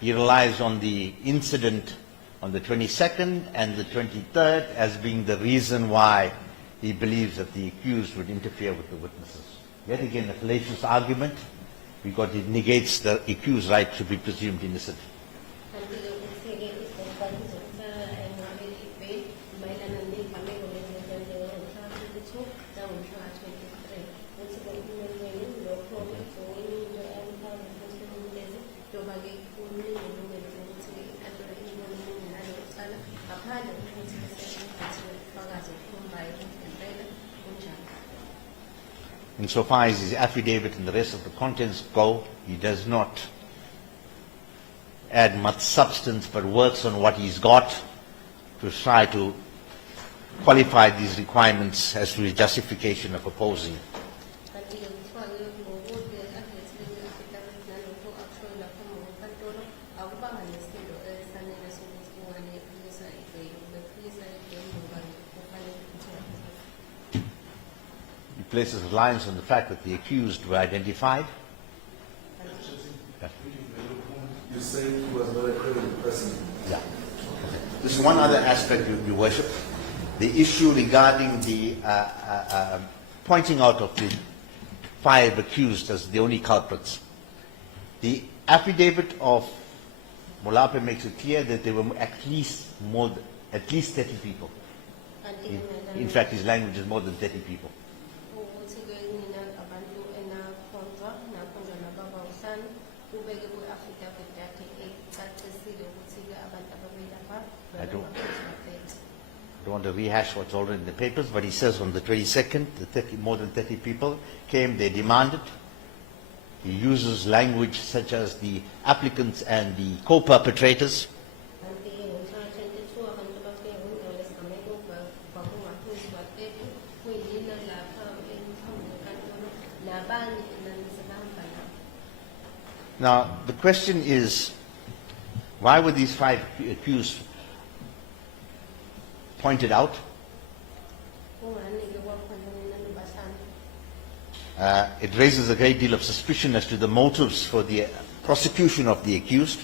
he relies on the incident on the 22nd and the 23rd as being the reason why he believes that the accused would interfere with the witnesses. Yet again, a fallacious argument, because it negates the accused's right to be presumed innocent. kanti-ke uthe-ke isikhathi zokuhlala engabe i-bail mayelana ney'gameko lezi ezenziwe ngomhlaka 22 nangomhlaka 23. Uthi-ke uhulumeni lokho-ke for enye into ayifaka futhi lezi yoba-ke unelungelo lokuthi-ke inkantolo ibone umuntu nalelo cala ngaphandle kokuthi besebenzise ubufakazi obukhombayo ukuthi impela kunjani. Insofar as his affidavit and the rest of the contents go, he does not add much substance but works on what he's got to try to qualify these requirements as to his justification of opposing. Kanti-ke kuthiwa-ke ngokuthi akulethile i-affidavit nalokho akushoyo lapha ngonkantolo akubanga nesisindo esanele sokuthi kunganephikisa i-bail, bephikisa i-bail ngoba-ke kufanele kuthiwa. He places reliance on the fact that the accused were identified. You say he was not a credible person. Yeah. There's one other aspect, Your Worship. The issue regarding the pointing out of the 5 accused as the only culprits. The affidavit of Molape makes it clear that there were at least 30 people. In fact, his language is more than 30 people. Ukuthi-ke nina abantu enakhonjwa nababa uhlanu ubeke kwi-affidavit yakhe ecacisile ukuthi-ke abantu ababelapha I don't want to rehash what's already in the papers, but he says on the 22nd, more than 30 people came, they demanded. He uses language such as the applicants and the co-perpetrators. kanti-ke ngomhlaka 22 abantu bafike kwindawo yesigameko kwakungaphezu kwa-30 kuyinina lapha emphambi kwenkantolo nabanye enani sebahamba lapho. Now, the question is, why were these 5 accused pointed out? Kungani-ke kwakhona inani bahlanu. It raises a great deal of suspicion as to the motives for the prosecution of the accused.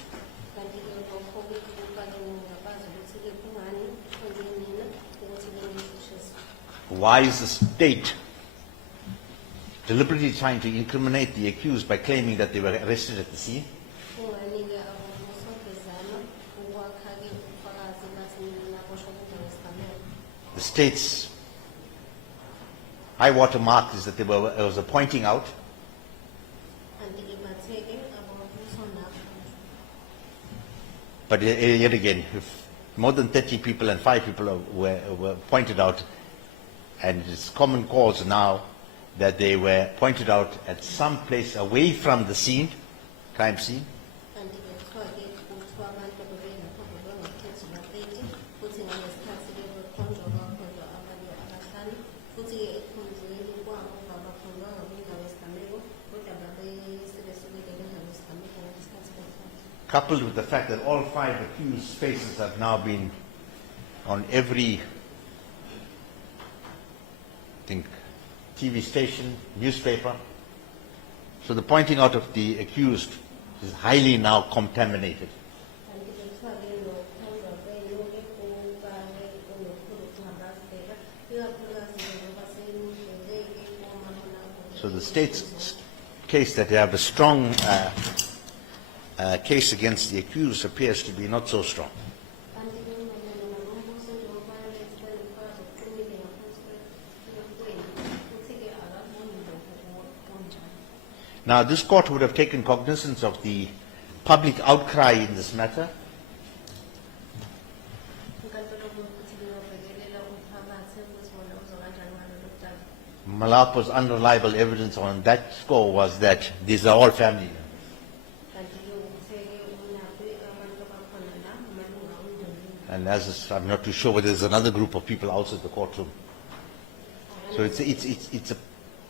Kanti-ke lokho-ke kufake ngingakwazi ukuthi-ke kungani kwenze nina ukuthi-ke niyishiswe. Why is the state deliberately trying to incriminate the accused by claiming that they were arrested at the scene? Kungani-ke abosofezana ukwakha-ke ubufakazi bathi nina naboshwa kwindawo yesigameko. The state's high water mark is that there was a pointing out. Kanti-ke bathe-ke ababuso nakho. But yet again, if more than 30 people and 5 people were pointed out, and it's common cause now that they were pointed out at some place away from the scene, crime scene, Kanti-ke kuthiwa-ke kuthiwa abantu bebelapho bebengaphezu kwa-30 futhi ngesikhathi-ke bekhonjwa kwakhonjwa abantu abahlanu futhi-ke ekhonzweni kwabo babakhonjwanga kwindawo yesigameko kodwa babesebesukile kwindawo yesigameko ngesikhathi bekhonjwa. coupled with the fact that all 5 accused faces have now been on every, I think, TV station, newspaper. So the pointing out of the accused is highly now contaminated. Kanti-ke kuthiwa-ke nokukhonjwa kwenyuke kuba-ke kunokhulu kungabazibheka ikakhulukazi ngoba seyindleleke komabonakude. So the state's case that they have a strong case against the accused appears to be not so strong. Kanti-ke mayelana nombuso njengoba bethi banobufakazi obuqinile ngaphansi kwemfuweni futhi-ke akaboni lokho kunjalo. Now, this court would have taken cognizance of the public outcry in this matter, Inkantolo ukuthi lingabekelela umphakathi ukuthi wona uzwa kanjani ngalolu daba. Malapo's unreliable evidence on that score was that these are all family. Kanti-ke ukuthi-ke unakwe abantu abakhona la amalunga omndeni. And I'm not too sure whether there's another group of people outside the courtroom. So it's a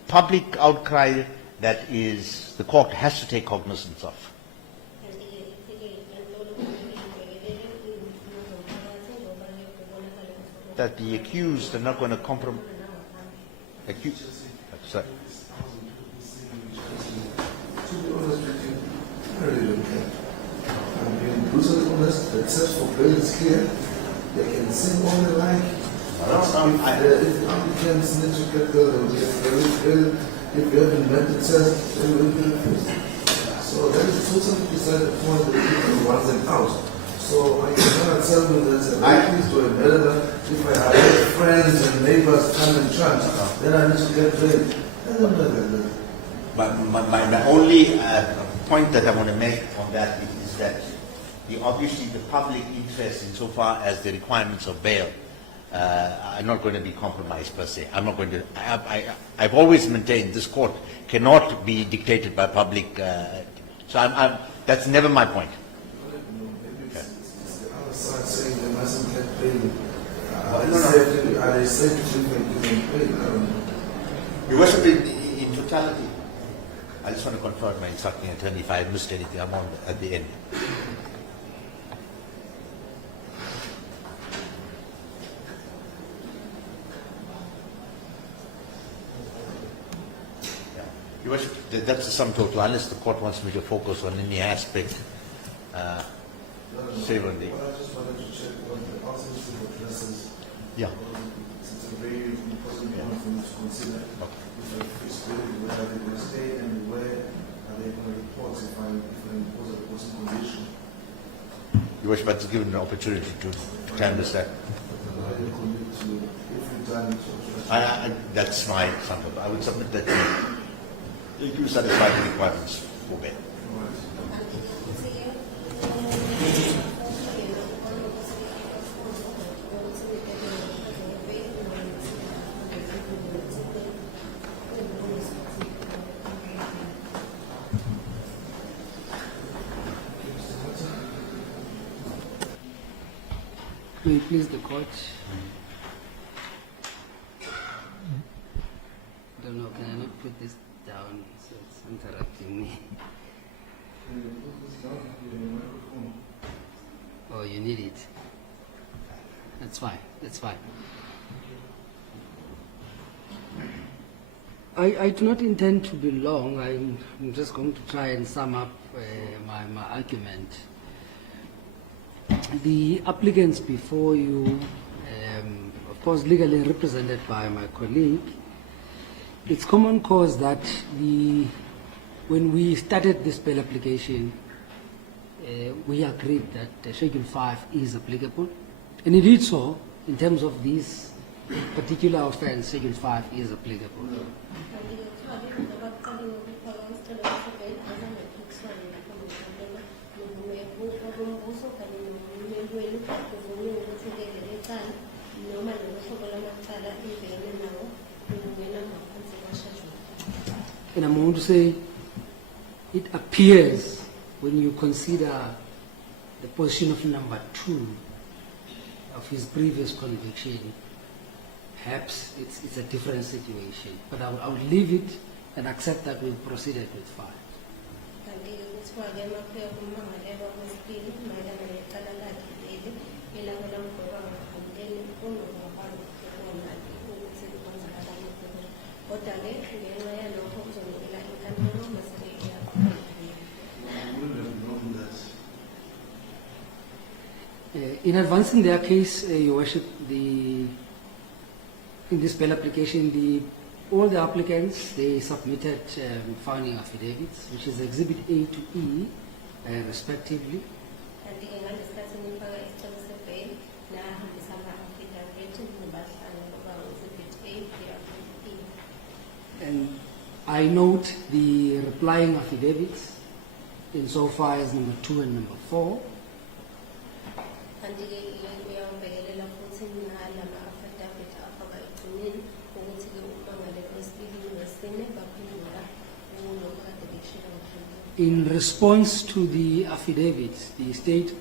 public outcry that is the court has to take cognizance of. Kanti-ke ithi-ke inkantolo ukuthi ibekelele iy'mfuno zomphakathi njengoba-ke kubonakala ukuthi That the accused are not going to compromise. nangaphambi. Sorry. To be honest with you, I really don't care. I'm being brutally honest. The search for bail is clear. They can sing all they like. If the applicants need to get bail, they will get bail. If you haven't met the test, they will be refused. So that is totally beside the point that people want them out. So I cannot tell you that I need to better if I have friends and neighbors come and chant, then I need to get paid. I don't know that. But my only point that I want to make on that is that obviously the public interest insofar as the requirements of bail are not going to be compromised per se. I'm not going to. I've always maintained this court cannot be dictated by public. So that's never my point. Maybe it's the other side saying they mustn't get paid. No. Are they safe to getting paid? I don't know. Your Worship, in totality, I just want to confirm my instructing attorney if I missed anything. I'm on at the end. Your Worship, that's the sum total. Unless the court wants me to focus on any aspect, save on the. Well, I just wanted to check what the alternative addresses. Yeah. It's a very important point for me to consider. Okay. If I fix where are they going to stay and where are they going to report if I impose a person condition. Your Worship, but given an opportunity to canvass that. Are you committed to if you've done it? That's my sum total. I would submit that you satisfy the requirements for bail. May it please the court? I don't know, can I not put this down? So it's interrupting me. Oh, you need it? That's fine, that's fine. I do not intend to be long. I'm just going to try and sum up my argument. The applicants before you, of course legally represented by my colleague, it's common cause that when we started this bail application, we agreed that Schedule 5 is applicable, and indeed so, in terms of this particular offense, Schedule 5 is applicable. And I'm going to say, it appears when you consider the position of number 2 of his previous conviction, perhaps it's a different situation. But I would leave it and accept that we've proceeded with 5. In advancing their case, Your Worship, in this bail application, all the applicants, they submitted founding affidavits, which is Exhibit A to E, respectively. And I note the replying affidavits insofar as number 2 and number 4. In response to the affidavits, the state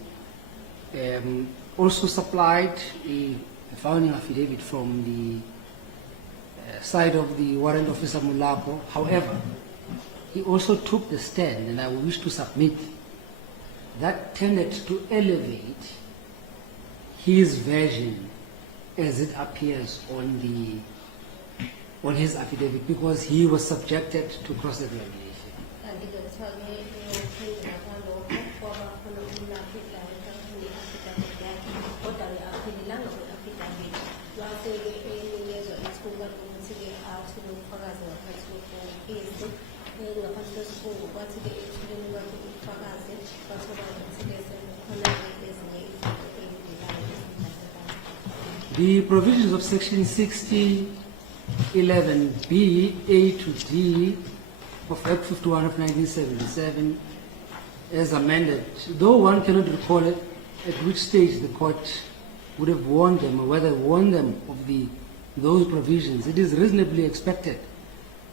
also supplied a founding affidavit from the side of the warrant officer Mulapo. However, he also took the stand, and I wish to submit, that tended to elevate his version as it appears on his affidavit, because he was subjected to cross-examination. ngaphansi kwesifungo kwathi-ke ekuthuleni kwakhe ubufakazi bathola ukuthi-ke sekukhona-ke ezinye izinto ey'ndelayo ezingasekanga. The provisions of Section 60(11)B, A to D of Act 51 of 1977, as amended, though one cannot recall at which stage the court would have warned them or whether warned them of those provisions, it is reasonably expected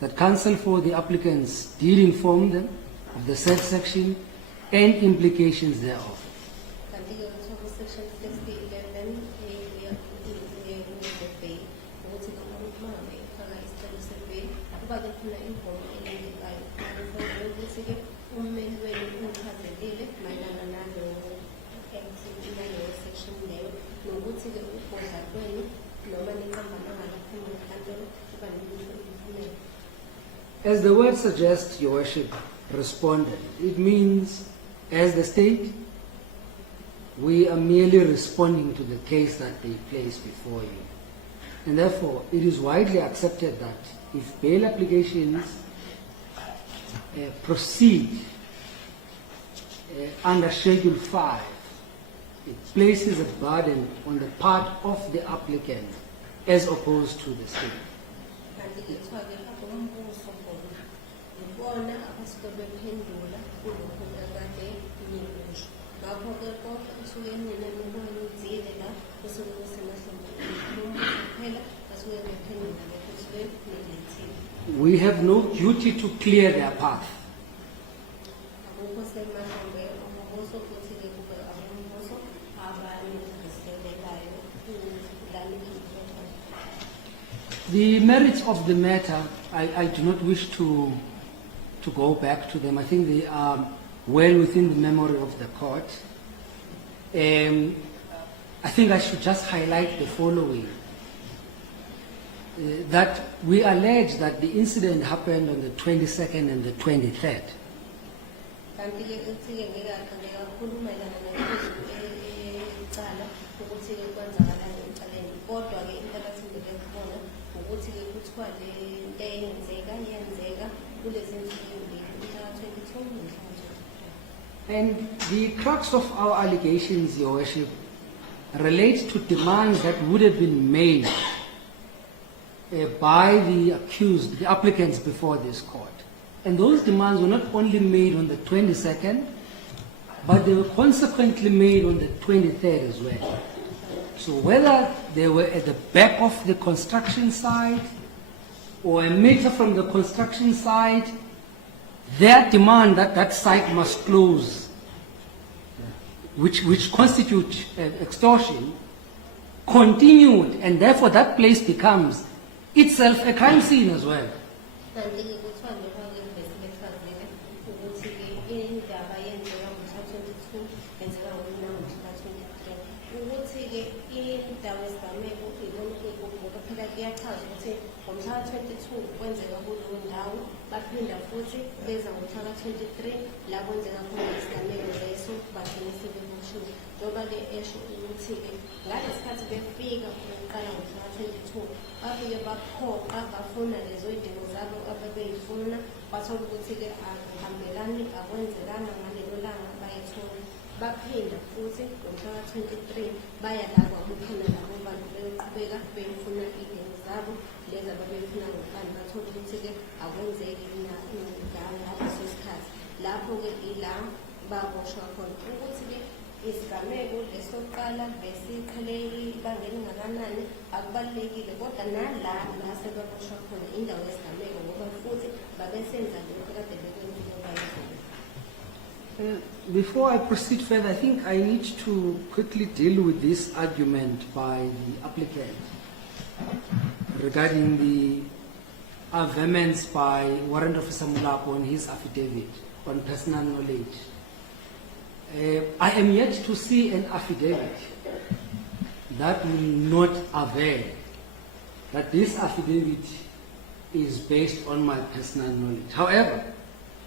that counsel for the applicants did inform them of the said section and implications thereof. Kanti-ke kuthiwa ku-section 60(11) ye-bail ukuthi umuntu uma ngabe efaka isicelo se-bail kuba-ke khona imvumo elendekayo kufanele ukuthi-ke ummeli wenu umchazelile mayelana naleyo section leyo nokuthi-ke ukubhodla kwenu noma niqambana ngalaphuma enkantolo kuba nemfuneko. As the word suggests, Your Worship, responded, it means, as the state, we are merely responding to the case that they place before you. And therefore, it is widely accepted that if bail applications proceed under Schedule 5, it places a burden on the part of the applicant as opposed to the state. Kanti-ke kuthiwa-ke apho umbuso khona ibona abasuke bephendula kulokhu ekade nikusho. Ngakho-ke konke kusuke nina nikwenzile la kusuke kusemahlombe umbuso kuphela basuke bephendula lokhu kusuke nilethile. We have no duty to clear their path. Akukho semahlombe umbuso futhi-ke kube abombuso abanikhiselelayo lani. The merits of the matter, I do not wish to go back to them. I think they are well within the memory of the court. I think I should just highlight the following. That we allege that the incident happened on the 22nd and the 23rd. Kanti-ke uthi-ke ngikakhulu mayelana nalokhu ecala ukuthi-ke kwenzakalani ecaleni. Kodwa-ke into abathembele kubona ukuthi-ke kuthiwa le nto yenzeka kulezi nsuku ezimbili, umhlaka 22 nomhlaka 23. And the crux of our allegations, Your Worship, relates to demands that would have been made by the accused, the applicants before this court. And those demands were not only made on the 22nd, but they were consequently made on the 23rd as well. So whether they were at the back of the construction site or a meter from the construction site, their demand that that site must close, which constitute extortion, continued, and therefore that place becomes itself a crime scene as well. Kanti-ke kuthiwa njengoba-ke besifazile ukuthi-ke indaba yenzeka ngomhlaka 22 yenzeka ngomhlaka 23 ukuthi-ke indawo yesigameko ibona ngoba phela kuyachaza ukuthi ngomhlaka 22 kwenzeka kuleyo ndawo baphinda futhi beza ngomhlaka 23 la kwenzeka khona isigameko leso bagcine sebeboshiwe njengoba-ke esho ukuthi-ke ngalesikhathi befika kuqala ngomhlaka 22 bafike baphoqa bafuna lezo yidingo zabo ababeyifuna bathola ukuthi-ke akuhambelani akwenzekanga ngalelo langa bayithola baphinda futhi ngomhlaka 23 baya labo abukhona labo bantu beyoqhubeka beyifuna iy'dingo zabo lezi ababeyifuna ngokani bathola ukuthi-ke akwenzeki ngaleso sikhathi lapho-ke ila baboshwa khona ukuthi-ke isigameko lesokuqala besiqhele ibanga elingakanani akubalulekile kodwa nala sebaboshwa khona indawo yesigameko ngoba futhi babesenza lokho kade bekwenzile bayizona. Before I proceed further, I think I need to quickly deal with this argument by the applicant regarding the averments by Warrant Officer Mulapo on his affidavit on personal knowledge. I am yet to see an affidavit that will not avail that this affidavit is based on my personal knowledge. However,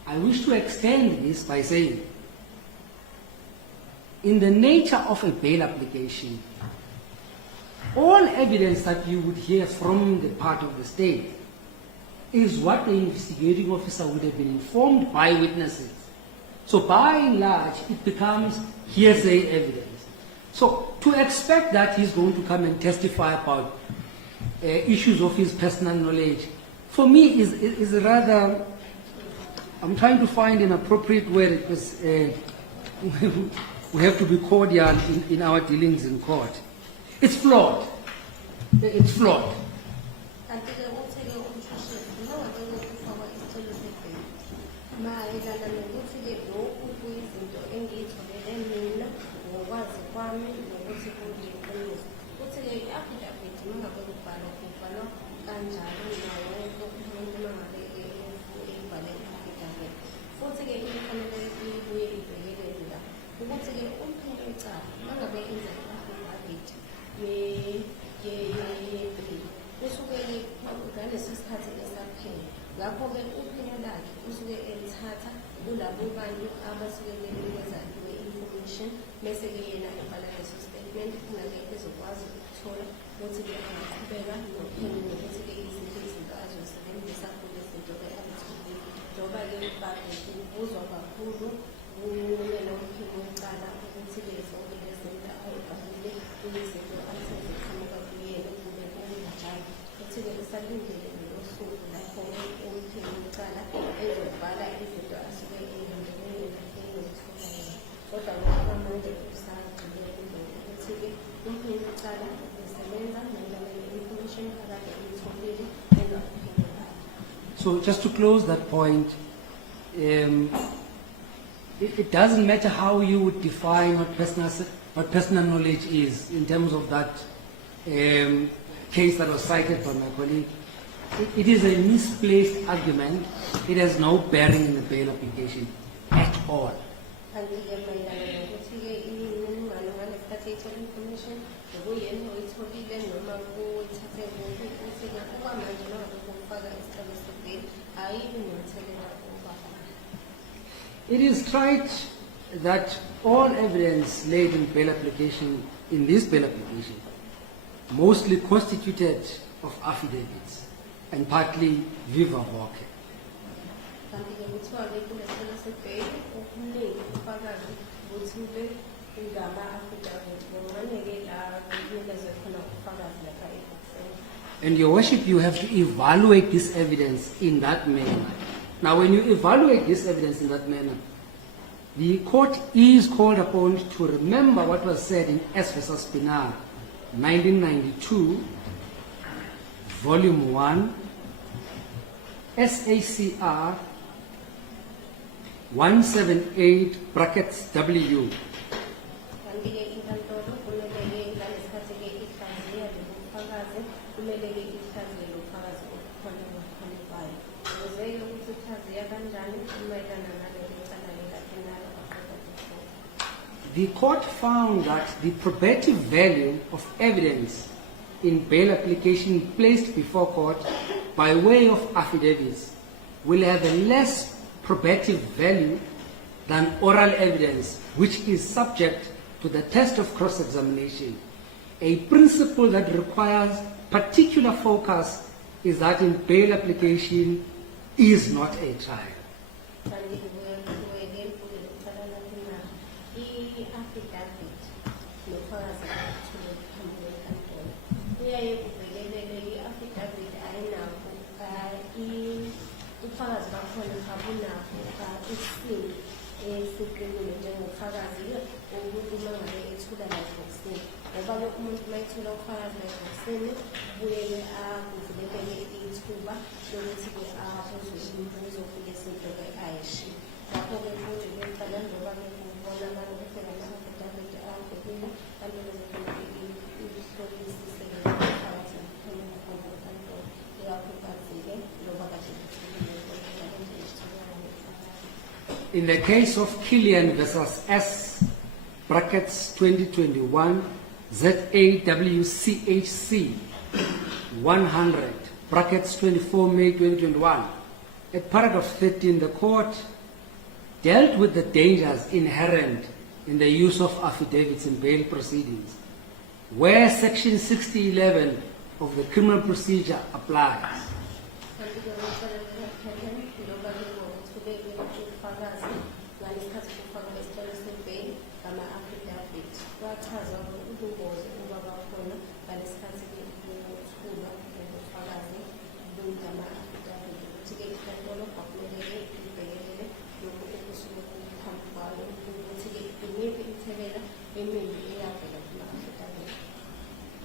I wish to extend this by saying, in the nature of a bail application, all evidence that you would hear from the part of the state is what the investigating officer would have been informed by witnesses. So by and large, it becomes hearsay evidence. So to expect that he's going to come and testify about issues of his personal knowledge, for me is rather, I'm trying to find an appropriate word because we have to be cordial in our dealings in court. It's flawed. It's flawed. Kanti-ke uthi-ke umthushi njengoba ukufakwa isicelo sebheli mayelana nokuthi-ke lokhu kuyizinto engiyitholele mina ngokwazi kwami nokuthi kungiyiqiniso. Futhi-ke i-affidavit mangabe kubhalwa kanjalo nawo umuntu mangabe eyibhale i-affidavit. Futhi-ke kufanele ibuye ibhekelele la ukuthi-ke umphenyi wecala mangabe enza i-affidavit yebheli usuke ngaleso sikhathi esaphela. Ngakho-ke uphenyo lakhe usuke elithatha kulabo bantu abasuke benikeza i-information bese-ke yena ebhala leso statement kunake ezokwazi ukuthola ukuthi-ke angaqhubeka nophenyo nokuthi-ke iziphi izinto azosebenzisa kule zinto-ke azitholile. Njengoba-ke kade kubuzwa kakhulu kumele umphenyi wecala ukuthi-ke zonke lezi zinto ayibhalile kuyizinto aseziqhamuka kuyena kube kunjalo. Futhi-ke usalindele lelo suku lapho umphenyi wecala ezobhala izinto asuke eyihambelele eyothola yena. Kodwa ngoba manje usagxilile ukuthi-ke umphenyi wecala usebenza ngendlela ye-information akade eyitholile enza uphenyo lwakhe. So just to close that point, it doesn't matter how you would define what personal knowledge is in terms of that case that was cited by my colleague. It is a misplaced argument. It has no bearing in the bail application at all. Kanti-ke mayelana nokuthi-ke imininingwane ngalesi eyithola information ngokuyena oyitholile noma kuyithathe kuphi ukuthi-ke okwamanje nangabe kufaka isicelo sebheli ayibi nomthelela obaba. It is tried that all evidence laid in bail application, in this bail application, mostly constituted of affidavits and partly viva voce. Kanti-ke kuthiwa-ke kulesicelo sebheli okuningi ubufakazi buthule ngama-affidavit ngomane-ke la kunikezwe khona ubufakazi lapha ebhokisini. And Your Worship, you have to evaluate this evidence in that manner. Now, when you evaluate this evidence in that manner, the court is called upon to remember what was said in S versus Pinar, 1992, Volume 1, SACR 178 brackets W. Kanti-ke inkantolo kumele-ke ngalesikhathi-ke ihlaziya lobu bufakazi kumele-ke ihlaziye lo bufakazi obukhona obukhonekwayo ukuze-ke ukuthi ihlaziya kanjani mayelana naleli cala lekade nalo baqeda kukhona. The court found that the probative value of evidence in bail application placed before court by way of affidavits will have a less probative value than oral evidence, which is subject to the test of cross-examination. A principle that requires particular focus is that in bail application is not a trial. Kanti-ke kuye-ke kuye licala lakhe na i-affidavit nobufakazi abuthole phambi kwenkantolo kuyaye kuvekeleke i-affidavit ayinakho ubufakazi bakhona abunakho isimo esiqinile njengobufakazi ukuthi uma ngabe ethula la ebhokisini ngoba-ke umuntu uma ethula ubufakazi la ebhokisini buye-ke kuvulekeke ithuba lokuthi-ke abuzwe imibuzo kule zinto-ke ayishiye. Lapho-ke futhi lecala njengoba-ke kubonakala ukuthi lama-affidavit avukile kanti kuzofanele ihlolisise-ke ubufakazi bukhona ngaphambi kwenkantolo ikakhulukazi-ke loba kade In the case of Killian versus S, brackets 2021, ZAWCHC 100, brackets 24 May 2021, at paragraph 13, the court dealt with the dangers inherent in the use of affidavits in bail proceedings, where section 6011 of the criminal procedure applies. Kanti-ke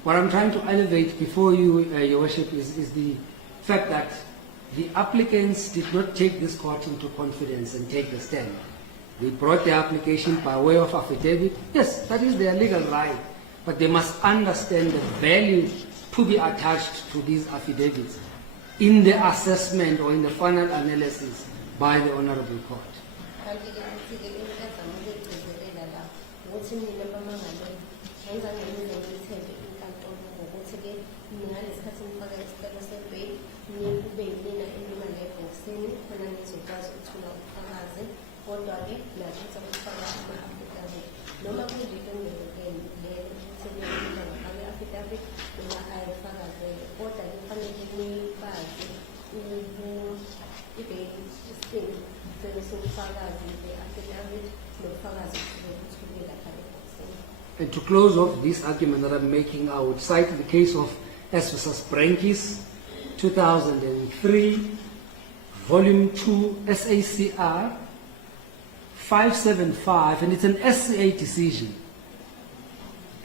What I'm trying to elevate before you, Your Worship, is the fact that the applicants did not take this court into confidence and take the stand. They brought the application by way of affidavit. Yes, that is their legal right, but they must understand the value to be attached to these affidavits in the assessment or in the final analysis by the Honorable Court. And to close off this argument that I'm making, I would cite the case of S versus Brankis, 2003, Volume 2, SACR 575, and it's an SCA decision.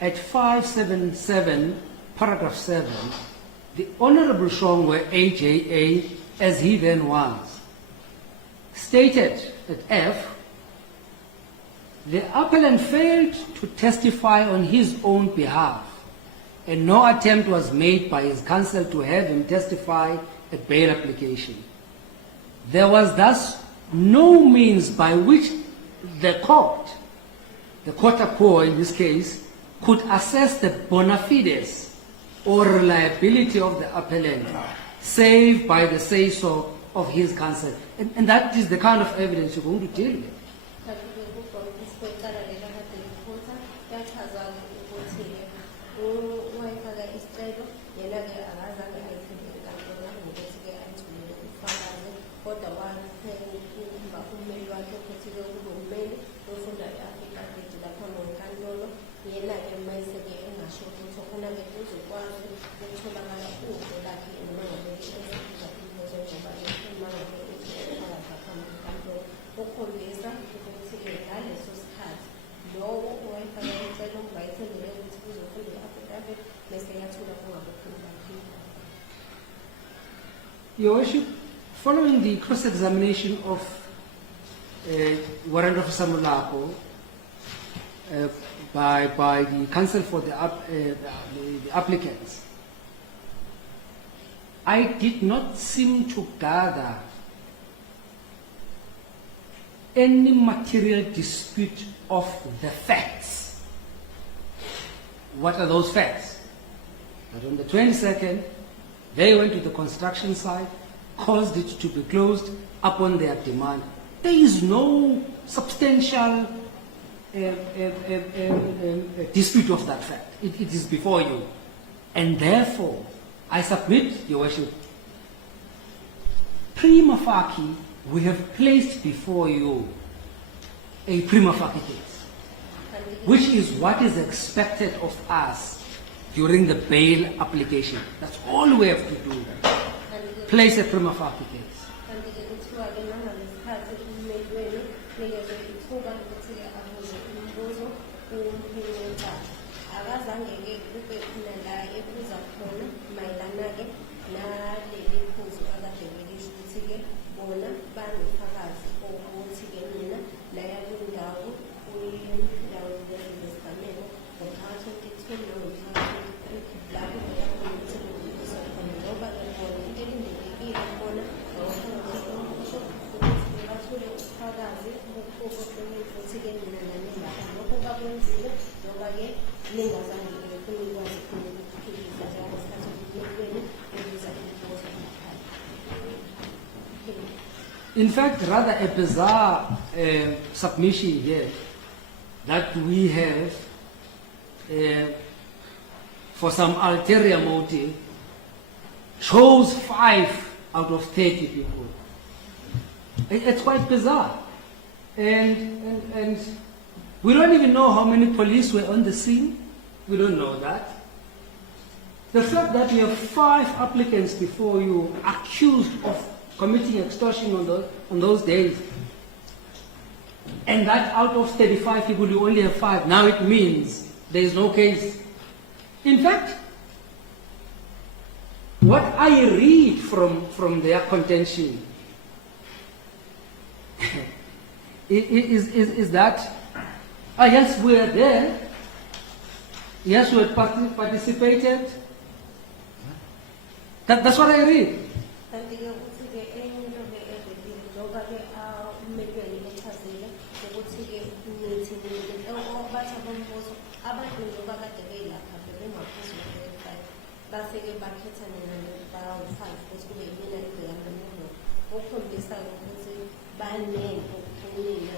At 577, paragraph 7, the Honorable Shongwe AJA, as he then was, stated at F, the appellant failed to testify on his own behalf, and no attempt was made by his counsel to have him testify at bail application. There was thus no means by which the court in this case, could assess the bona fides or reliability of the appellant, save by the say-so of his counsel. And that is the kind of evidence you're going to deal with. Your Worship, following the cross-examination of Warrant Officer Mulako by the counsel for the applicants, I did not seem to gather any material dispute of the facts. What are those facts? That on the 22nd, they went to the construction site, caused it to be closed upon their demand. There is no substantial dispute of that fact. It is before you. And therefore, I submit, Your Worship, prima facie, we have placed before you a prima facie case, which is what is expected of us during the bail application. That's all we have to do. Place a prima facie case. In fact, rather a bizarre submission here that we have, for some ulterior motive, chose 5 out of 30 people. It's quite bizarre. And we don't even know how many police were on the scene. We don't know that. The fact that you have 5 applicants before you accused of committing extortion on those days, and that out of 35 people you only have 5, now it means there is no case. In fact, what I read from their contention is that, yes, we are there, yes, we had participated. That's what I read. Kanti-ke ukuthi-ke enye into-ke evedile njengoba-ke umeluleki echazile ukuthi-ke nithi bathi abombuso abantu njengoba kade beyilapha bebengaphezu kwe-35 base-ke bakhethane bawu-5 ukuthi kube yimina ibhekana nono okukhombisa-ke ukuthi banento kunina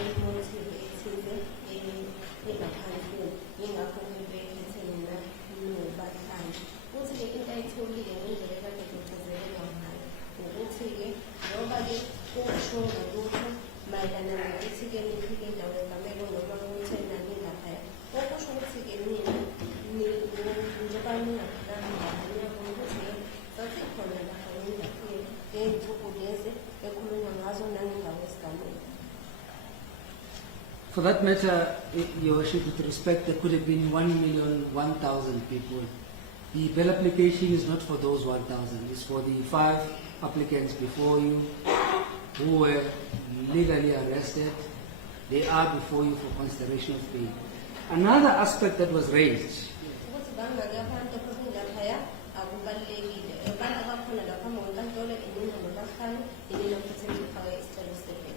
emotive ethize engaphansi yingakho-ke bekhethene nobahlali. Ukuthi-ke into ayitholile ngendlela ekade kuchazelelwa ngayo ukuthi-ke njengoba-ke ukusho ngolutho mayelana nokuthi-ke nifike indawo egameko noma ukuthi nani laphaya okusho ukuthi-ke nina njengoba ningaphikanga niyabona ukuthi-ke sasekhona lapha ngey'nsuku lezi ekhulunywa ngazo nangendawo esigameko. For that matter, Your Worship, with respect, there could have been 1,001,000 people. The bail application is not for those 1,000. It's for the 5 applicants before you who were legally arrested. They are before you for consideration of bail. Another aspect that was raised. Ukuthi bangaki abantu abakungaphaya akubalulekile. Abantu abakhona lapha ngonkantolo inina nobahlali inina futhi ngifake isicelo se-bail.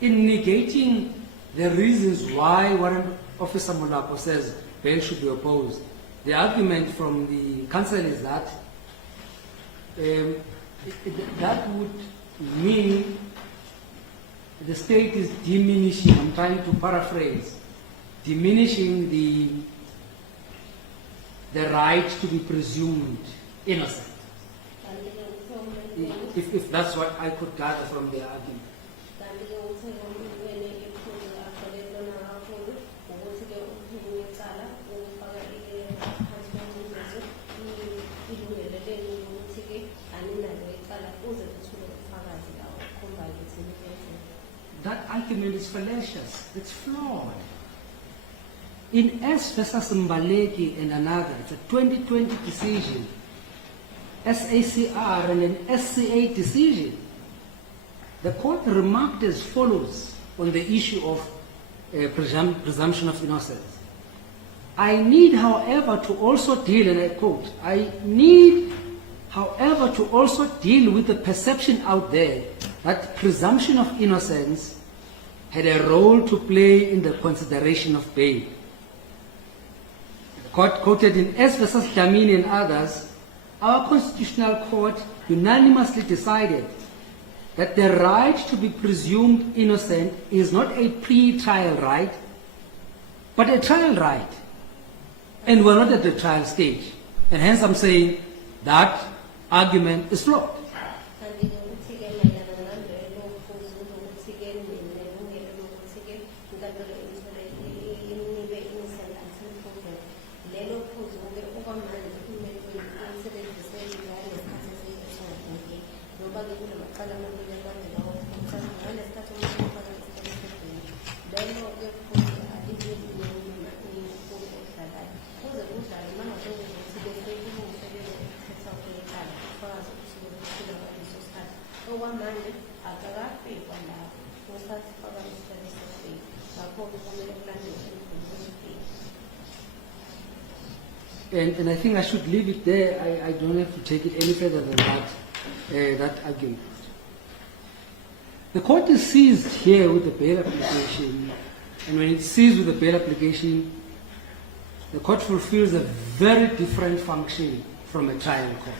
In negating the reasons why Warrant Officer Molapo says bail should be opposed, the argument from the council is that that would mean the state is diminishing, I'm trying to paraphrase, diminishing the right to be presumed innocent. If that's what I could gather from the argument. That argument is fallacious. It's flawed. In S versus Mbaleki and another, it's a 2020 decision, SACR and an SCA decision. The court remarked as follows on the issue of presumption of innocence. I need, however, to also deal, and I quote, I need, however, to also deal with the perception out there that presumption of innocence had a role to play in the consideration of bail. The court quoted in S versus Dlamini and others, our constitutional court unanimously decided that the right to be presumed innocent is not a pre-trial right, but a trial right. And we're not at the trial stage. And hence I'm saying that argument is flawed. And I think I should leave it there. I don't have to take it any further than that argument. The court is seized here with the bail application, and when it's seized with the bail application, the court fulfills a very different function from a trial court.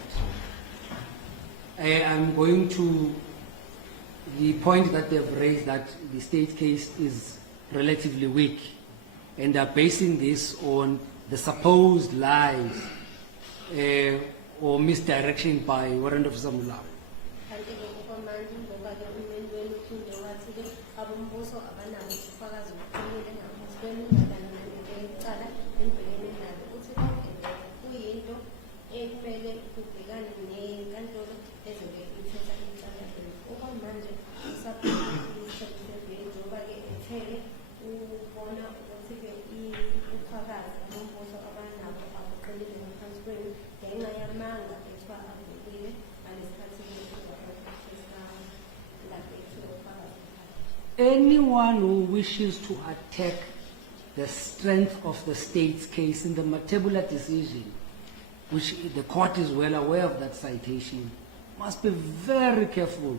I am going to the point that they've raised that the state case is relatively weak, and they're basing this on the supposed lies or misdirection by Warrant Officer Molapo. anyone who wishes to attack the strength of the state's case in the Matebula decision, which the court is well aware of that citation, must be very careful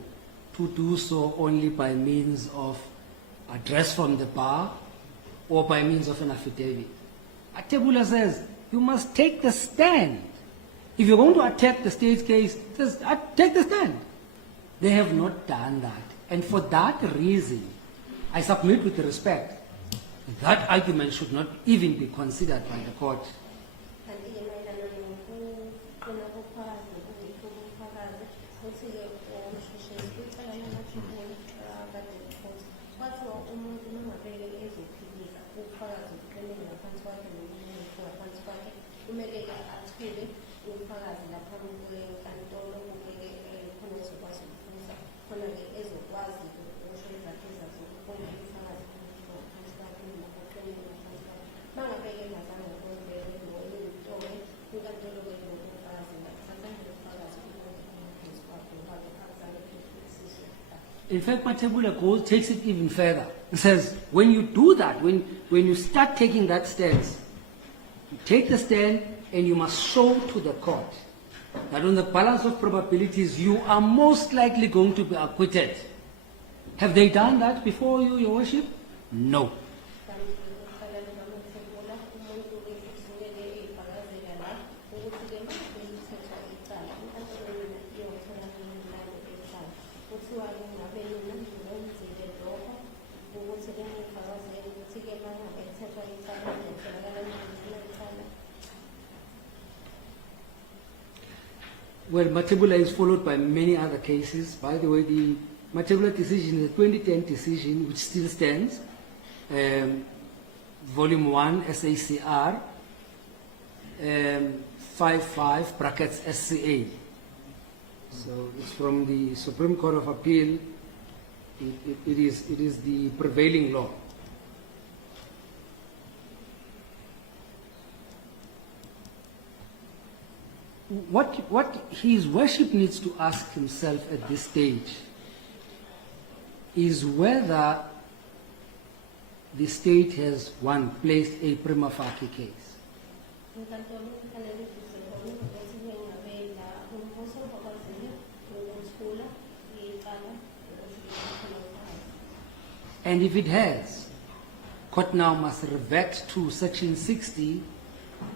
to do so only by means of address from the bar or by means of an affidavit. Matebula says you must take the stand. If you're going to attack the state's case, just take the stand. They have not done that. And for that reason, I submit with respect, that argument should not even be considered by the court. In fact, Matebula takes it even further. It says, when you do that, when you start taking that stance, you take the stand and you must show to the court that on the balance of probabilities, you are most likely going to be acquitted. Have they done that before you, Your Worship? No. Well, Matebula is followed by many other cases. By the way, the Matebula decision is a 2010 decision which still stands, Volume 1, SACR, 55 brackets SCA. So it's from the Supreme Court of Appeal. It is the prevailing law. What His Worship needs to ask himself at this stage is whether the state has, one, placed a prima facie case. And if it has, court now must revert to Section 60,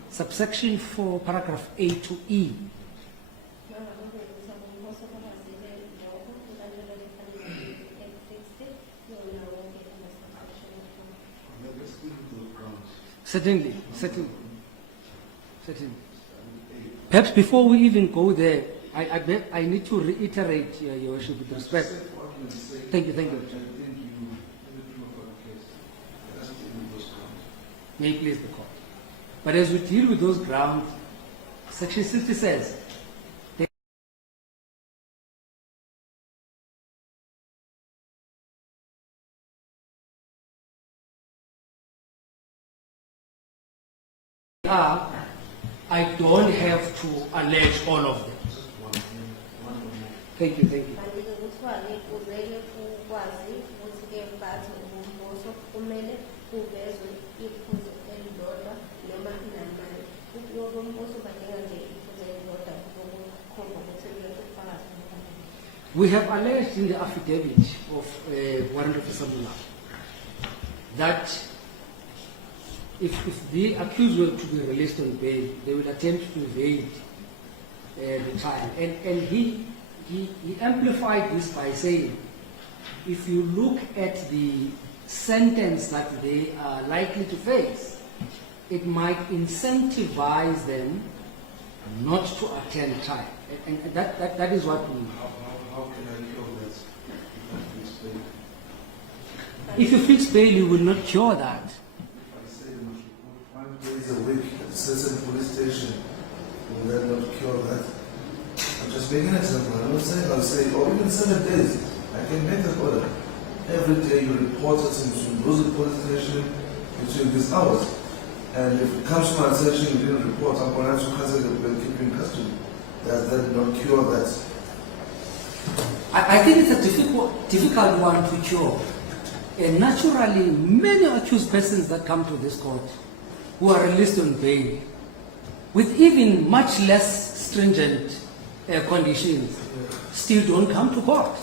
subsection 4, paragraph A to E. Certainly. Perhaps before we even go there, I need to reiterate, Your Worship, with respect. Thank you. May it please the court. But as we deal with those grounds, Section 60 says, I don't have to allege all of them. Thank you. We have alleged in the affidavit of Warrant Officer Mula that if the accused were to be released on bail, they will attempt to evade the trial. And he amplified this by saying, if you look at the sentence that they are likely to face, it might incentivize them not to attend trial. And that is what we... How can I cure that if I fix bail? If you fix bail, you will not cure that. If I say you must report 5 days a week at a certain police station, will that not cure that? I'm just making an example. I'm not saying I'll say, or even 7 days, I can make that order. Every day you report it into the police station between these hours. And if it comes to my attention you didn't report, I'm going to have to cancel the bail, keep you in custody. Does that not cure that? I think it's a difficult one to cure. And naturally, many accused persons that come to this court who are released on bail with even much less stringent conditions still don't come to court.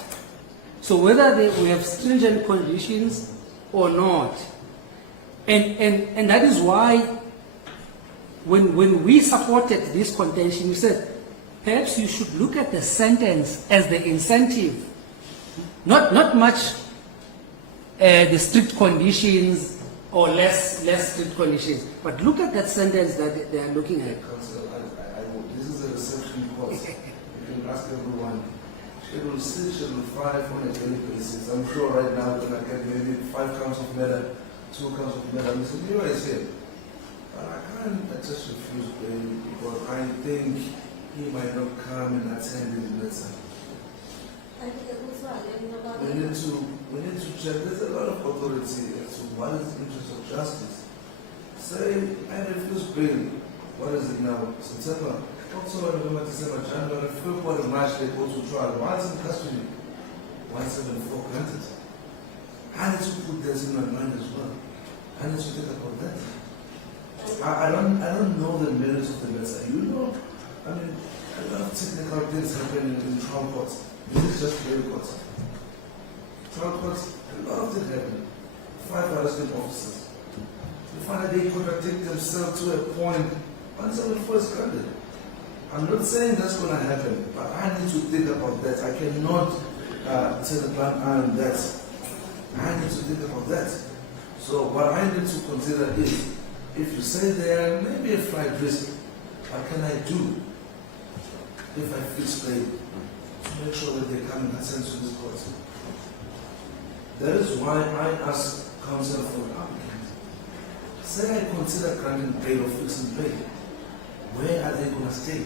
So whether we have stringent conditions or not, and that is why when we supported this contention, we said perhaps you should look at the sentence as the incentive, not much the strict conditions or less strict conditions, but look at that sentence that they are looking at. Counsel, this is a reception course. You can ask everyone. Schedule 6, Schedule 5 on a daily basis. I'm sure right now we're going to get maybe 5 counts of murder, 2 counts of murder. Mr. Leroy is here. But I just refuse bail because I think he might not come and attend his letter. We need to check. There's a lot of authority as to what is the interest of justice. Say, I refuse bail. What is it now? September, October, November, December, January, February, March, they go to trial. Once in custody, 174 granted. I need to put this in my mind as well. I need to think about that. I don't know the merits of the letter. You know, I mean, a lot of technical things happen in trial courts. This is just bail courts. Trial courts, a lot of things happen. 5 arresting officers. You find that they contradict themselves to a point. 174 is granted. I'm not saying that's going to happen, but I need to think about that. I cannot tell the plan on that. I need to think about that. So what I need to consider is, if you say there may be a flight risk, what can I do if I fix bail to make sure that they come and attend to this court? That is why I ask counsel for an applicant. Say I consider granting bail or fixing bail. Where are they going to stay?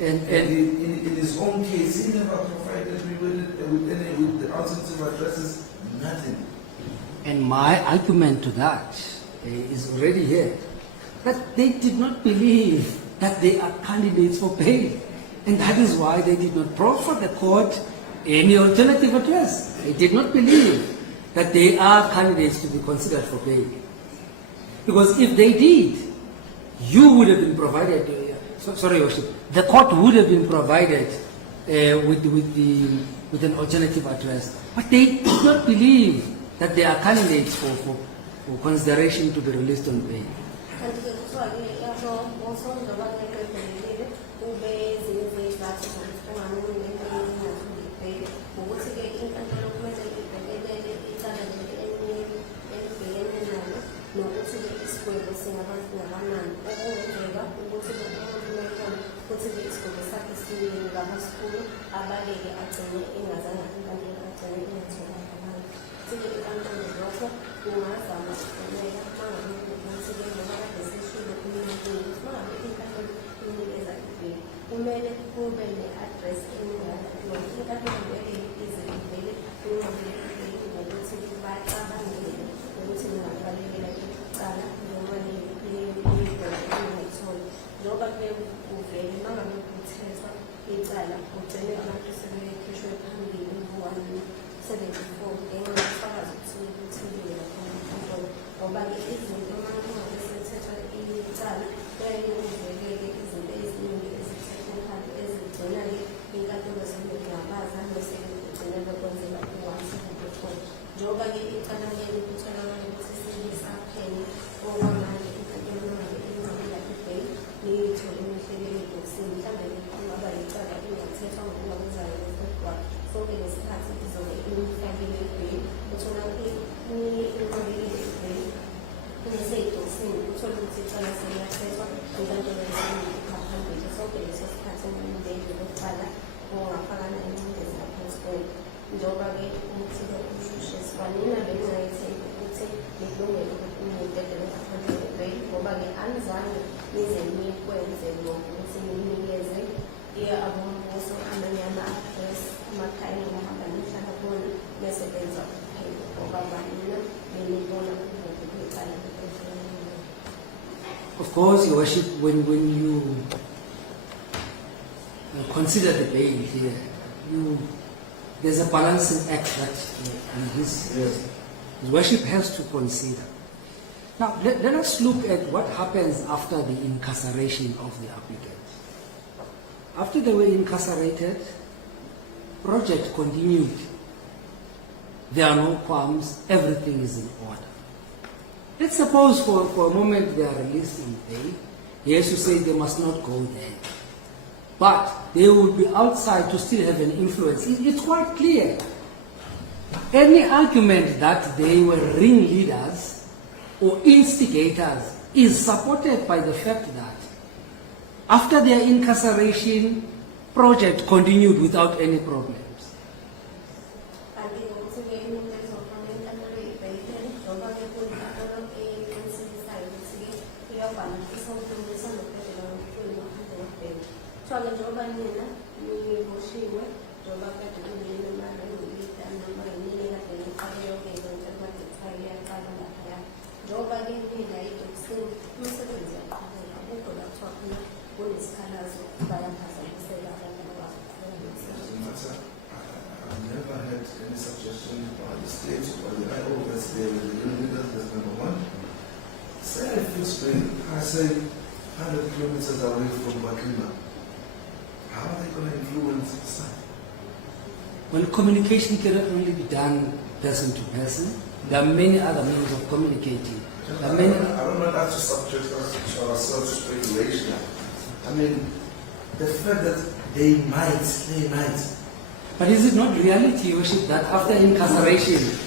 And in his own case, he never provided me with the alternative addresses, nothing. And my argument to that is already here. That they did not believe that they are candidates for bail. And that is why they did not proffer the court any alternative address. They did not believe that they are candidates to be considered for bail. Because if they did, you would have been provided, sorry, Your Worship, the court would have been provided with an alternative address. But they did not believe that they are candidates for consideration to be released on bail. Of course, Your Worship, when you consider the bail here, you there's a balancing act that his worship has to consider. Now, let us look at what happens after the incarceration of the applicants. After they were incarcerated, project continued. There are no qualms, everything is in order. Let's suppose for a moment they are released in bail. Yes, you say they must not go there. But they will be outside to still have an influence. It's quite clear. Any argument that they were ringleaders or instigators is supported by the fact that after their incarceration, project continued without any problems. I've never had any suggestion by the state or the IO that they were the leaders, that's number one. Say I feel strange, I say 100 kilometers away from Bakima. How are they going to influence the site? Well, communication cannot only be done person to person. There are many other means of communicating. I don't want us to subject ourselves to speculation. I mean, the fact that they might. But is it not reality, Your Worship, that after incarceration,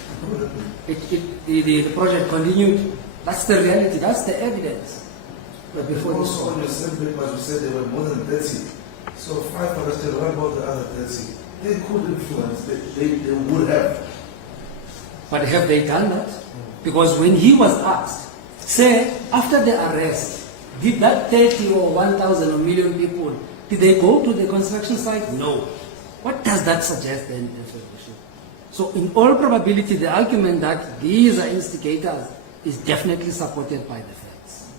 the project continued? That's the reality, that's the evidence. But before also on your same papers, you said there were more than 30. So 5 arrested, what about the other 30? They could influence, they would have. But have they done that? Because when he was asked, say, after the arrest, did that 30 or 1,000 or million people, did they go to the construction site? No. What does that suggest then? So in all probability, the argument that these are instigators is definitely supported by the facts.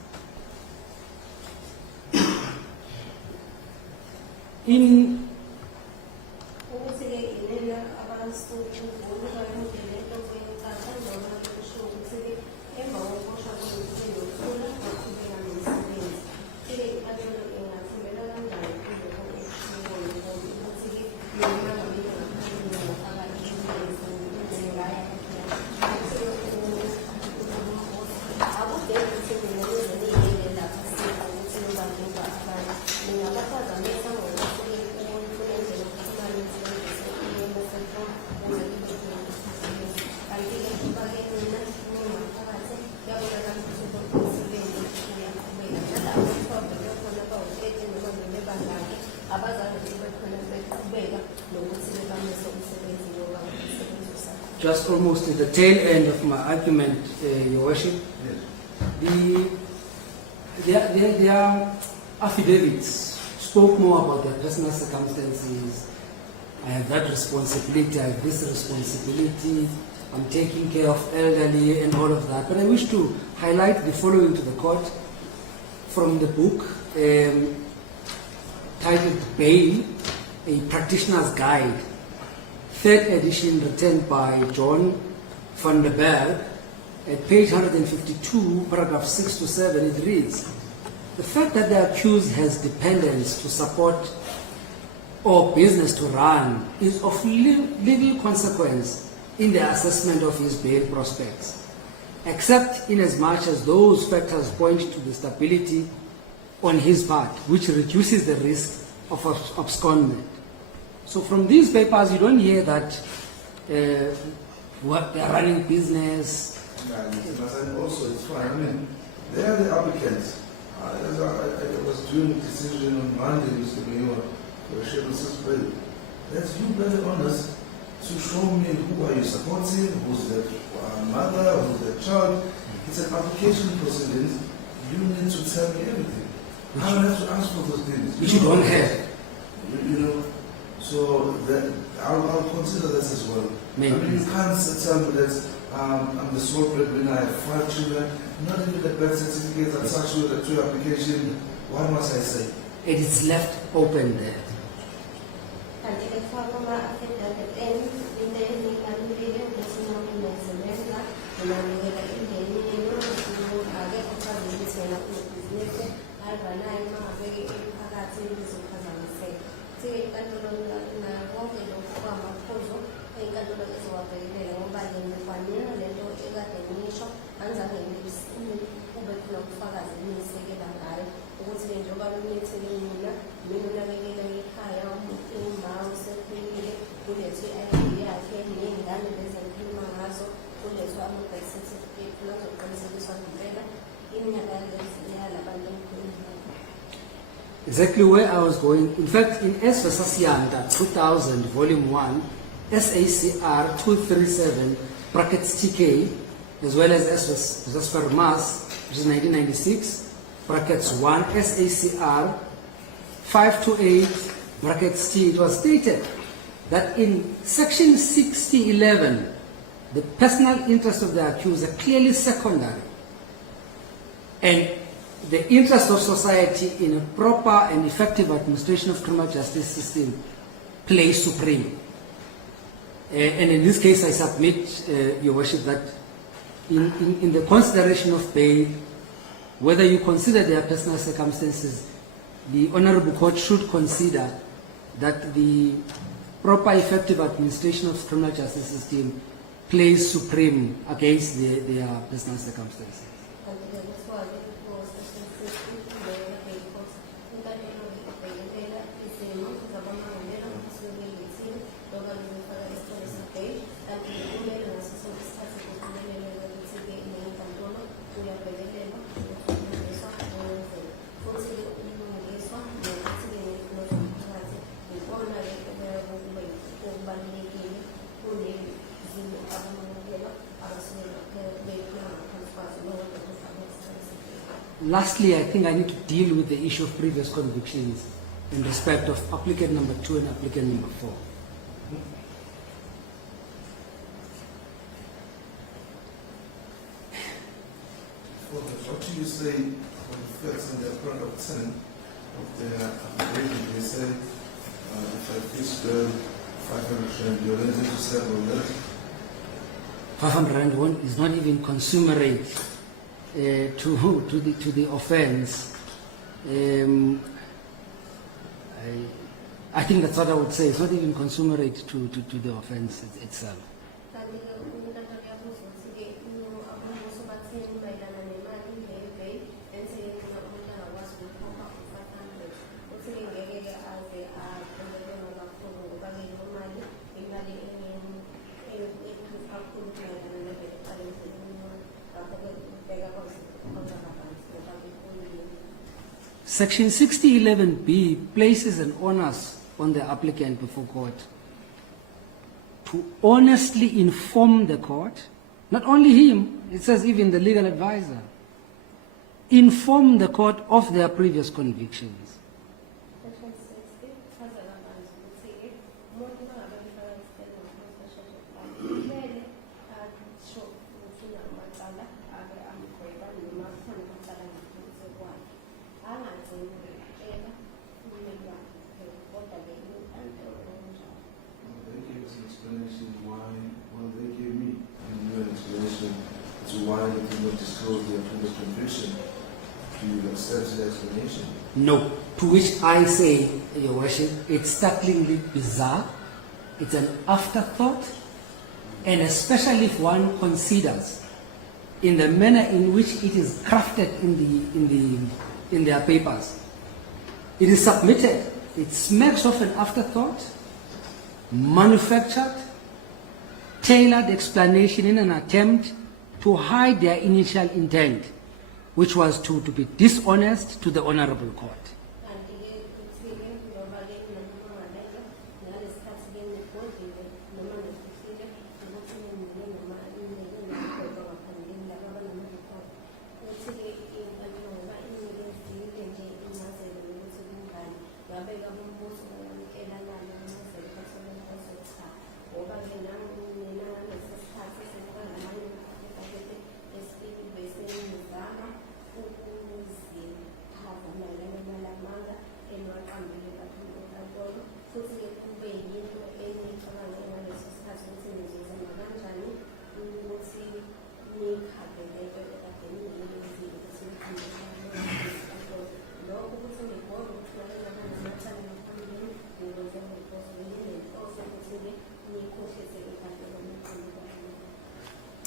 In just almost at the tail end of my argument, Your Worship, their affidavits spoke more about their personal circumstances. I have that responsibility, I have this responsibility, I'm taking care of elderly and all of that. But I wish to highlight the following to the court from the book titled Bail, A Practitioner's Guide, 3rd edition, written by John van der Berg. At page 152, paragraph 6 to 7, it reads, "The fact that the accused has dependents to support or business to run is of little consequence in the assessment of his bail prospects, except in as much as those factors point to the stability on his part, which reduces the risk of abscondment." So from these papers, you don't hear that what they're running business. And also, it's fine. I mean, they are the applicants. I was doing a decision on Monday, Mr. Mayor, for a schedule 6 bill. That's you very honest to show me who are you supporting, who's the mother, who's the child. It's an application proceedings. You need to tell me everything. I don't have to ask for those things. Which you don't have. You know, so I'll consider that as well. Maybe. I mean, you can't tell me that I'm the sole breadwinner, I have 5 children, not even the birth certificate attached to the 2 application. What must I say? It is left open there. And unezimenza unanikela ingenilo akekho uchaza ukuthi wena unebhizinisi alibanayo uma ngabeke emphakathi lizophazamiseka. Sike inkantolo konke lokhu kwamaphuzu inkantolo ezowabhekelela ngoba kwanina lento ekade ngisho angizange kube khona ubufakazi beniyisekela ngayo ukuthi njengoba benethele mina unakekela ekhaya uma usekhulile kulethwe i-ID yakhe ney'ngane lezi engikhuluma ngazo kulethwe ama-birth certificate nazoqinisekiswa ngempela iminyaka yalabantu emkhuluma. Exactly where I was going. In fact, in S versus Yanda 2000, Volume 1, SACR 237, brackets TK, as well as S versus Farmas, which is 1996, brackets 1, SACR 528, brackets T, it was stated that in Section 6011, the personal interest of the accused are clearly secondary, and the interest of society in a proper and effective administration of criminal justice system plays supreme. And in this case, I submit, Your Worship, that in the consideration of bail, whether you consider their personal circumstances, the Honorable Court should consider that the proper effective administration of criminal justice system plays supreme against their personal circumstances. Lastly, I think I need to deal with the issue of previous convictions in respect of applicant number 2 and applicant number 4. What do you say on the first and the paragraph 10 of the affidavit? They say, if I fix the 500 rand, you're entitled to serve on that. 500 rand one is not even consummate to the offence. I think that's what I would say. It's not even consummate to the offence itself. Section 6011B places an onus on the applicant before court to honestly inform the court, not only him, it says even the legal advisor, inform the court of their previous convictions. Why they did not disclose their previous conviction? Do you accept the explanation? No. To which I say, Your Worship, it's startlingly bizarre. It's an afterthought, and especially if one considers in the manner in which it is crafted in their papers. It is submitted. It smacks of an afterthought, manufactured, tailored explanation in an attempt to hide their initial intent, which was to be dishonest to the Honorable Court.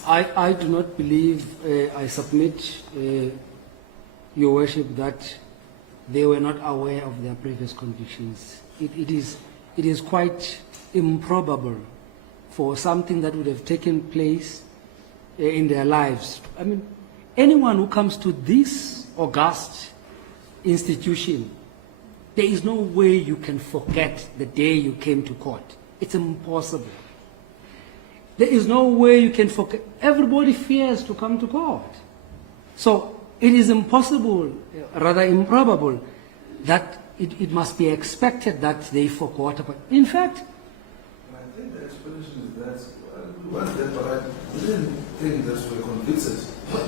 I do not believe, I submit, Your Worship, that they were not aware of their previous convictions. It is quite improbable for something that would have taken place in their lives. I mean, anyone who comes to this august institution, there is no way you can forget the day you came to court. It's impossible. There is no way you can forget. Everybody fears to come to court. So it is impossible, rather improbable, that it must be expected that they forgot about. In fact, I think the explanation is that we went there, but I didn't think that we were convicted.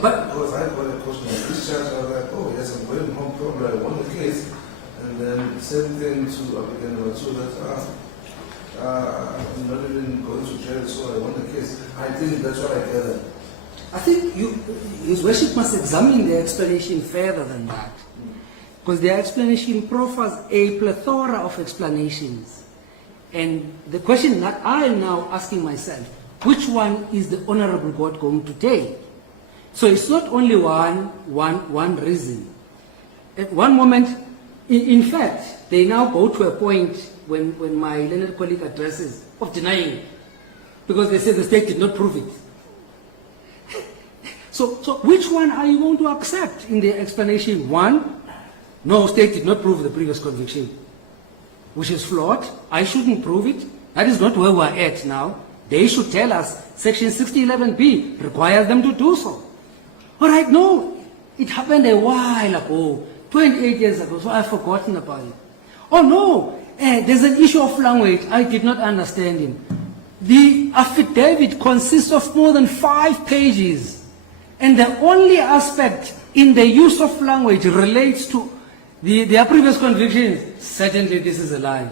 But because I got a question on this charge, I was like, oh yes, I'm going home, probably I won the case. And then same thing to applicant number 2, that I'm not even going to jail, so I won the case. I think that's what I gathered. I think His Worship must examine the explanation further than that. Because their explanation proffers a plethora of explanations. And the question that I am now asking myself, which one is the Honorable Court going to take? So it's not only one reason. At one moment, in fact, they now go to a point when my learned colleague addresses of denying it, because they say the state did not prove it. So which one are you going to accept in the explanation? One, no, state did not prove the previous conviction, which is flawed. I shouldn't prove it. That is not where we're at now. They should tell us Section 6011B requires them to do so. All right, no, it happened a while ago, 28 years ago, so I've forgotten about it. Oh no, there's an issue of language. I did not understand him. The affidavit consists of more than 5 pages, and the only aspect in the use of language relates to their previous convictions. Certainly this is a lie.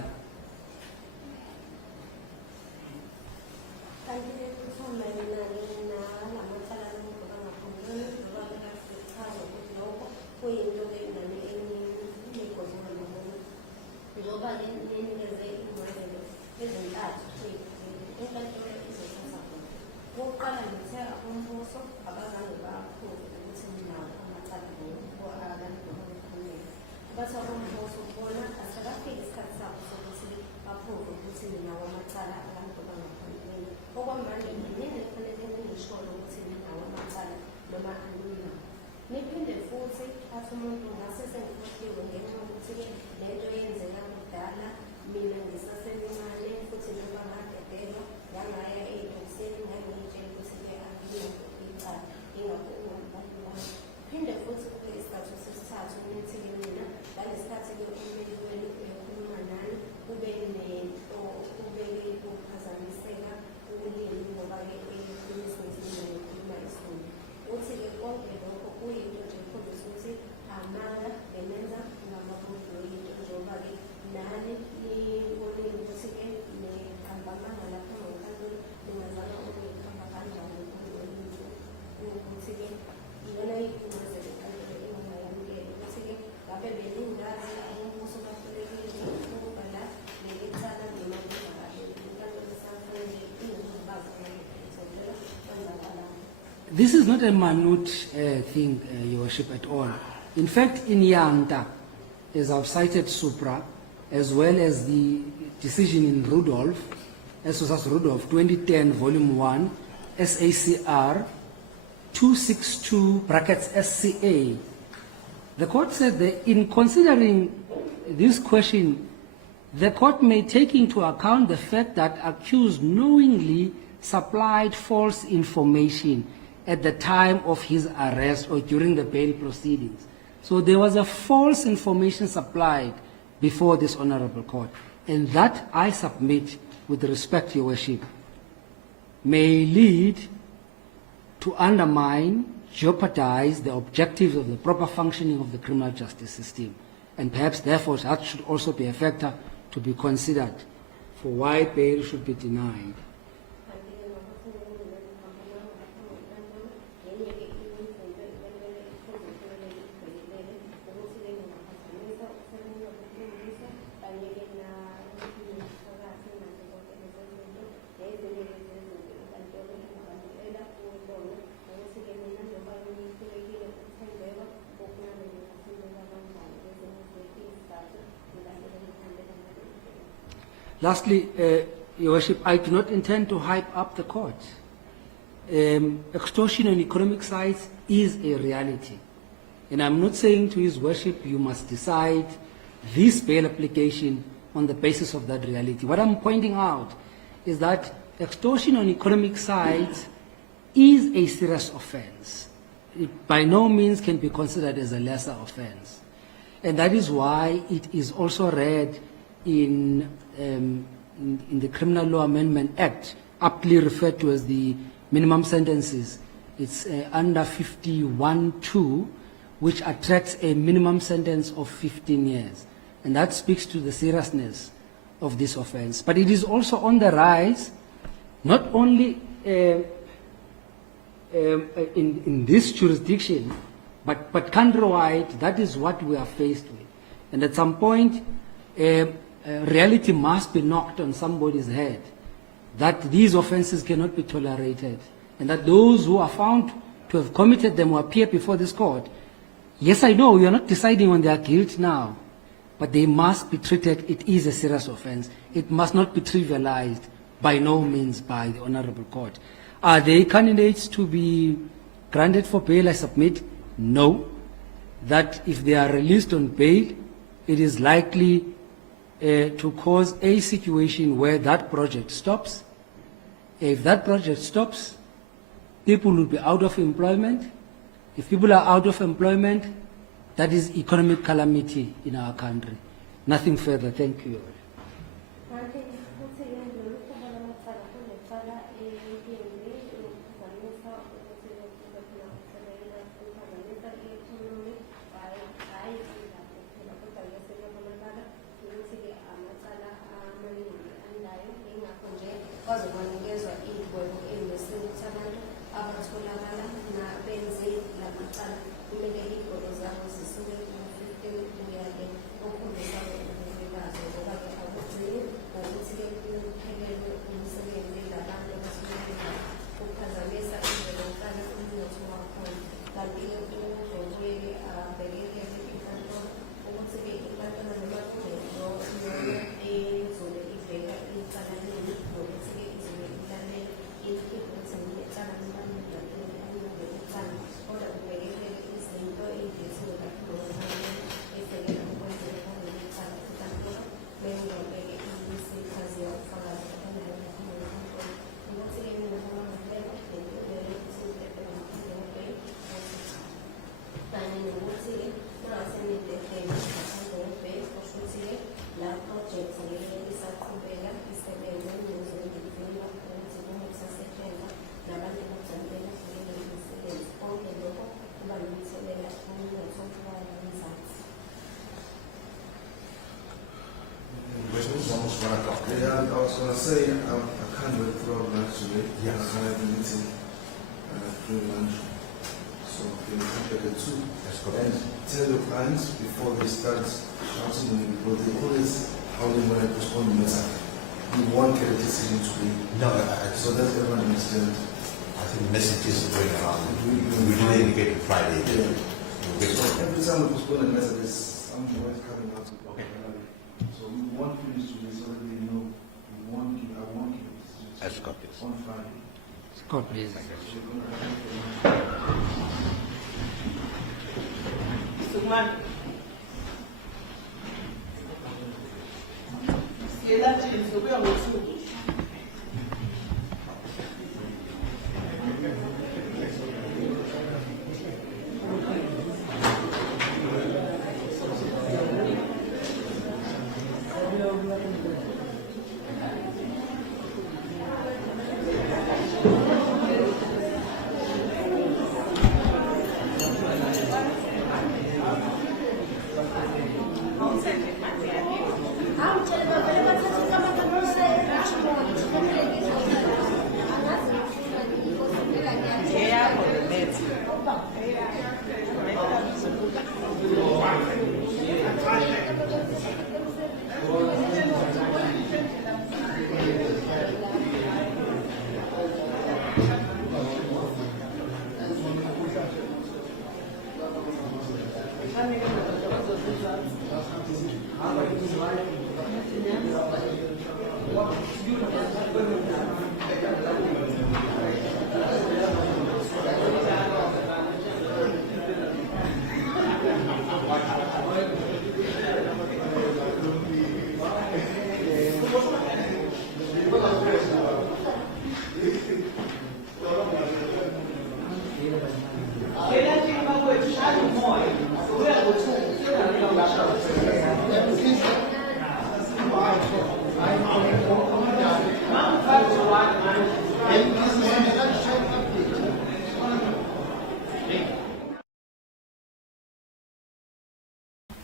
This is not a minute thing, Your Worship, at all. In fact, in Yanta, as I've cited Supra, as well as the decision in Rudolph, S.O.S. Rudolph, 2010, Volume 1, SACR 262 brackets SCA, the court said that in considering this question, the court may take into account the fact that accused knowingly supplied false information at the time of his arrest or during the bail proceedings. So there was a false information supplied before this honorable court. And that, I submit, with respect, Your Worship, may lead to undermine, jeopardize the objectives of the proper functioning of the criminal justice system. And perhaps, therefore, that should also be a factor to be considered for why bail should be denied. Lastly, Your Worship, I do not intend to hype up the court. Extortion on economic sides is a reality. And I'm not saying to His Worship, you must decide this bail application on the basis of that reality. What I'm pointing out is that extortion on economic sides is a serious offense. It by no means can be considered as a lesser offense. And that is why it is also read in the Criminal Law Amendment Act, aptly referred to as the minimum sentences. It's under 51(2), which attracts a minimum sentence of 15 years. And that speaks to the seriousness of this offense. But it is also on the rise, not only in this jurisdiction, but countrywide. That is what we are faced with. And at some point, reality must be knocked on somebody's head that these offenses cannot be tolerated, and that those who are found to have committed them will appear before this court. Yes, I know we are not deciding on their guilt now, but they must be treated. It is a serious offense. It must not be trivialized by no means by the Honorable Court. Are they candidates to be granted for bail? I submit no. That if they are released on bail, it is likely to cause a situation where that project stops. If that project stops, people will be out of employment. If people are out of employment, that is economic calamity in our country. Nothing further. Thank you. Yeah, I was going to say, I can't wait for lunch today. Yes. I have a meeting during lunch. So can you come back at 2? That's correct. And tell your clients before they start shouting on you, because they always howling when I postpone the matter. You won't get a decision today. No, So that everyone understands. I think the message is going around. We didn't indicate Friday. Yeah. So, So every time we postpone a matter, there's some words coming out. Okay. So we won't finish today so that they know I won't give a As copies. on Friday. Court, please. Sugman. Siyela James, we are with you. I'm telling you,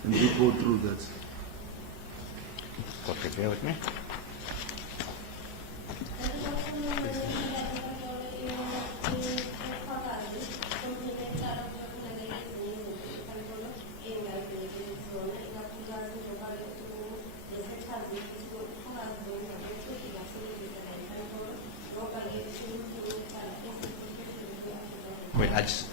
And we go through that. Okay, bear with me. Wait, I just...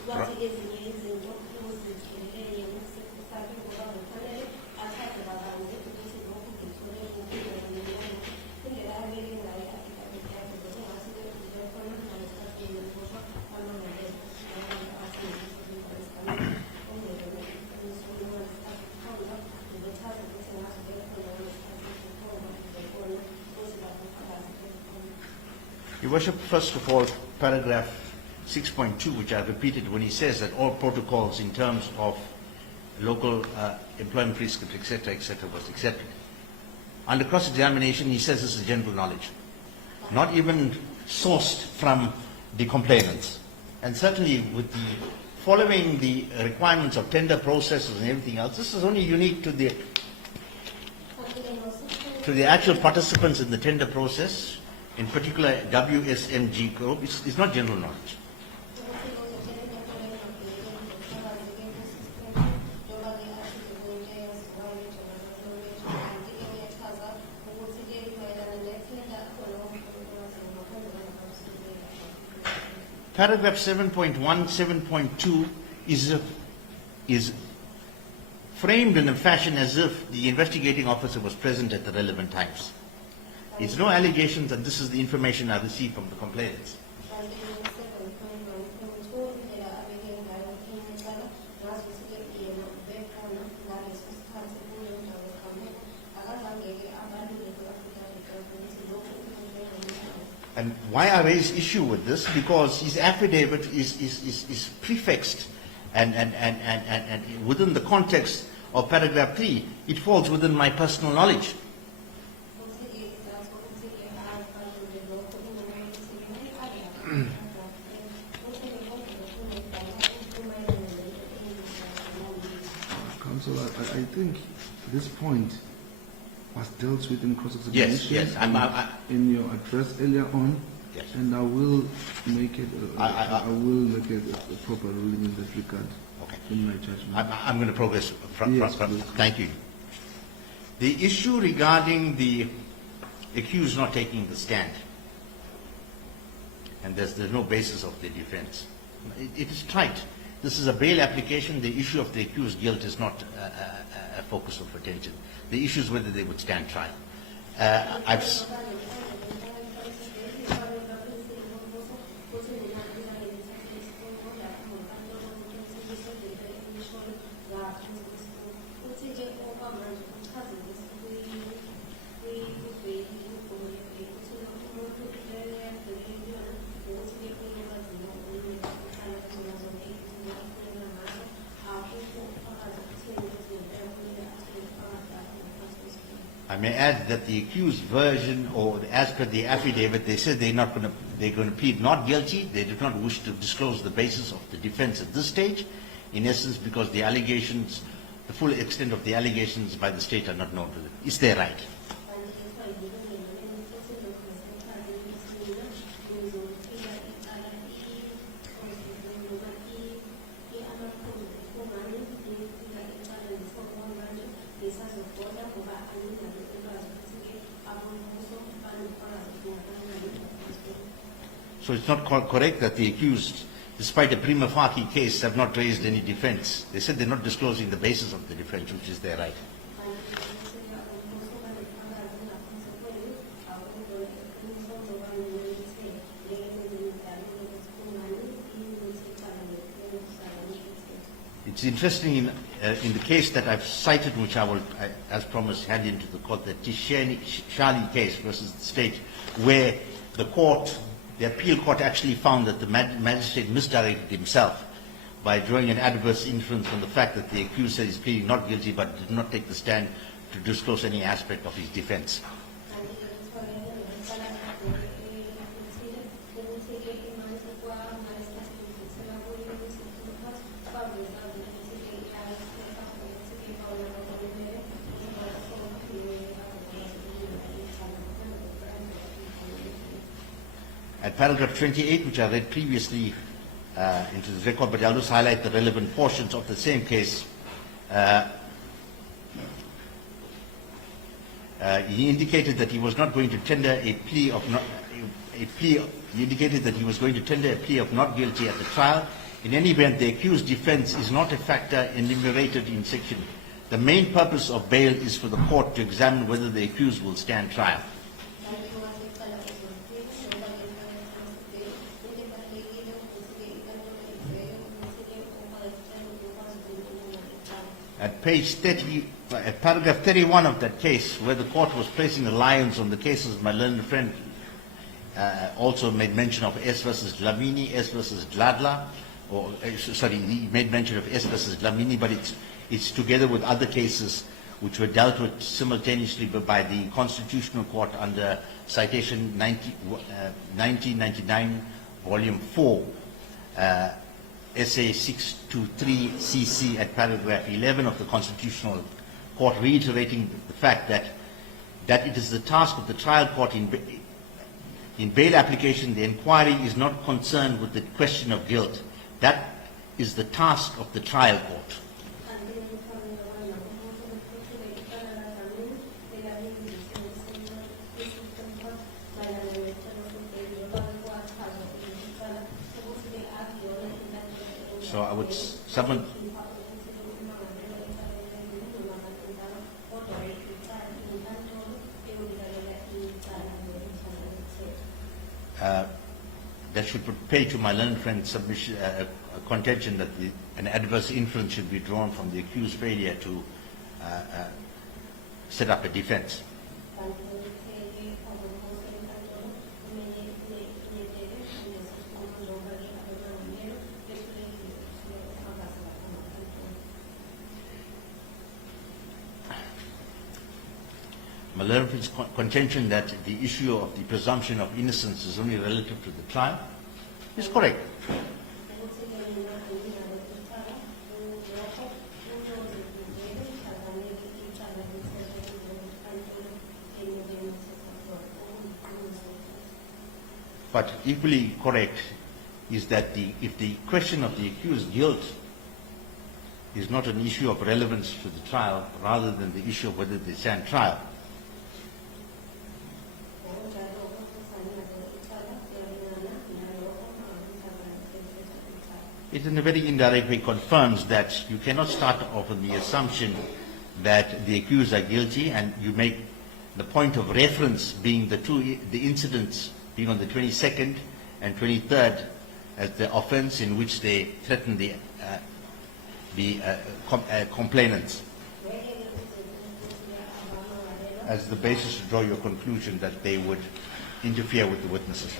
Your Worship, first of all, paragraph 6.2, which I've repeated, when he says that all protocols in terms of local employment prescripts, etc., was accepted. Under cross-examination, he says this is general knowledge, not even sourced from the complainants. And certainly with the following the requirements of tender processes and everything else, this is only unique to the actual participants in the tender process, in particular WSMG group. It's not general knowledge. Paragraph 7.1, 7.2 is framed in a fashion as if the investigating officer was present at the relevant times. It's no allegations, and this is the information I received from the complainants. And why I raise issue with this, because his affidavit is prefixed and within the context of paragraph 3, it falls within my personal knowledge. Councillor, I think this point was dealt with in cross-examination. Yes. In your address earlier on. Yes. And I will make it. I will make it a proper ruling in that regard. Okay. In my judgment. I'm going to progress from. Yes, please. Thank you. The issue regarding the accused not taking the stand, and there's no basis of the defense. It is trite. This is a bail application. The issue of the accused guilt is not a focus of attention. The issue is whether they would stand trial. I may add that the accused version, or as per the affidavit, they said they're going to plead not guilty. They do not wish to disclose the basis of the defense at this stage, in essence because the allegations, the full extent of the allegations by the state are not known to them. Is their right? So it's not correct that the accused, despite a prima facie case, have not raised any defense. They said they're not disclosing the basis of the defense, which is their right. It's interesting in the case that I've cited, which I will, as promised, hand into the court, the Tishani case versus the state, where the court, the appeal court actually found that the magistrate misdirected himself by drawing an adverse inference on the fact that the accused said he's pleading not guilty but did not take the stand to disclose any aspect of his defense. At paragraph 28, which I read previously into the record, but I'll just highlight the relevant portions of the same case. He indicated that he was not going to tender a plea of not he indicated that he was going to tender a plea of not guilty at the trial. In any event, the accused defense is not a factor enumerated in section. The main purpose of bail is for the court to examine whether the accused will stand trial. At page 30, at paragraph 31 of that case, where the court was placing reliance on the cases, my learned friend also made mention of S versus Dlamini, S versus Gladla, or sorry, he made mention of S versus Dlamini, but it's together with other cases which were dealt with simultaneously by the Constitutional Court under citation 1999, volume 4. SA 623 CC at paragraph 11 of the Constitutional Court, reiterating the fact that it is the task of the trial court in bail application. The inquiry is not concerned with the question of guilt. That is the task of the trial court. So I would summon. That should pay to my learned friend's submission, contention that an adverse inference should be drawn from the accused failure to set up a defense. My learned friend's contention that the issue of the presumption of innocence is only relative to the trial is correct. But equally correct is that if the question of the accused's guilt is not an issue of relevance to the trial, rather than the issue of whether they stand trial, it in a very indirect way confirms that you cannot start off with the assumption that the accused are guilty, and you make the point of reference being the incidents being on the 22nd and 23rd as the offense in which they threatened the complainants as the basis to draw your conclusion that they would interfere with the witnesses.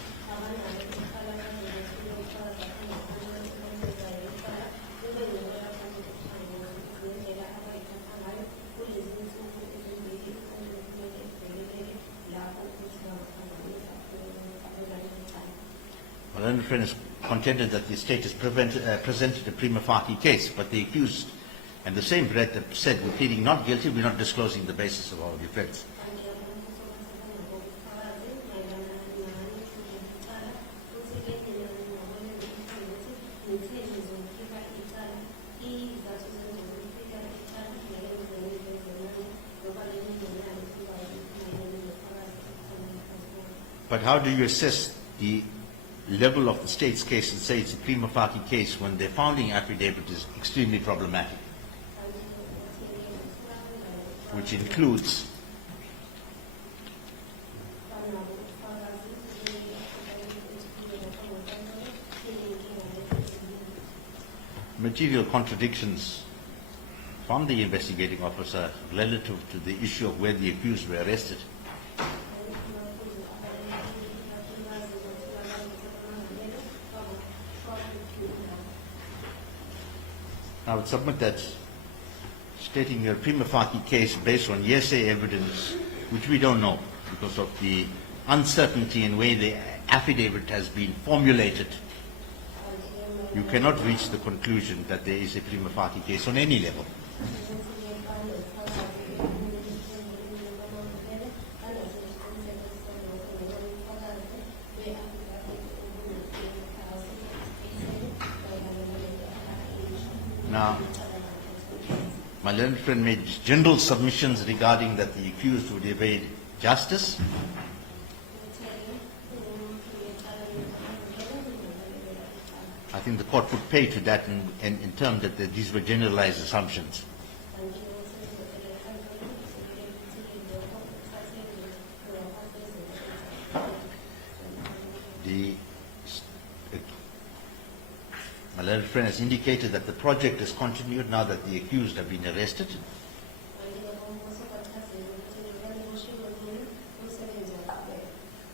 My learned friend has contended that the state has presented a prima facie case, but the accused, and the same breath, have said we're pleading not guilty, we're not disclosing the basis of our defense. But how do you assess the level of the state's case and say it's a prima facie case when their founding affidavit is extremely problematic, which includes material contradictions from the investigating officer relative to the issue of where the accused were arrested. I would submit that stating your prima facie case based on hearsay evidence, which we don't know because of the uncertainty in way the affidavit has been formulated, you cannot reach the conclusion that there is a prima facie case on any level. Now, my learned friend made general submissions regarding that the accused would evade justice. I think the court would pay to that in terms that these were generalized assumptions. My learned friend has indicated that the project has continued now that the accused have been arrested.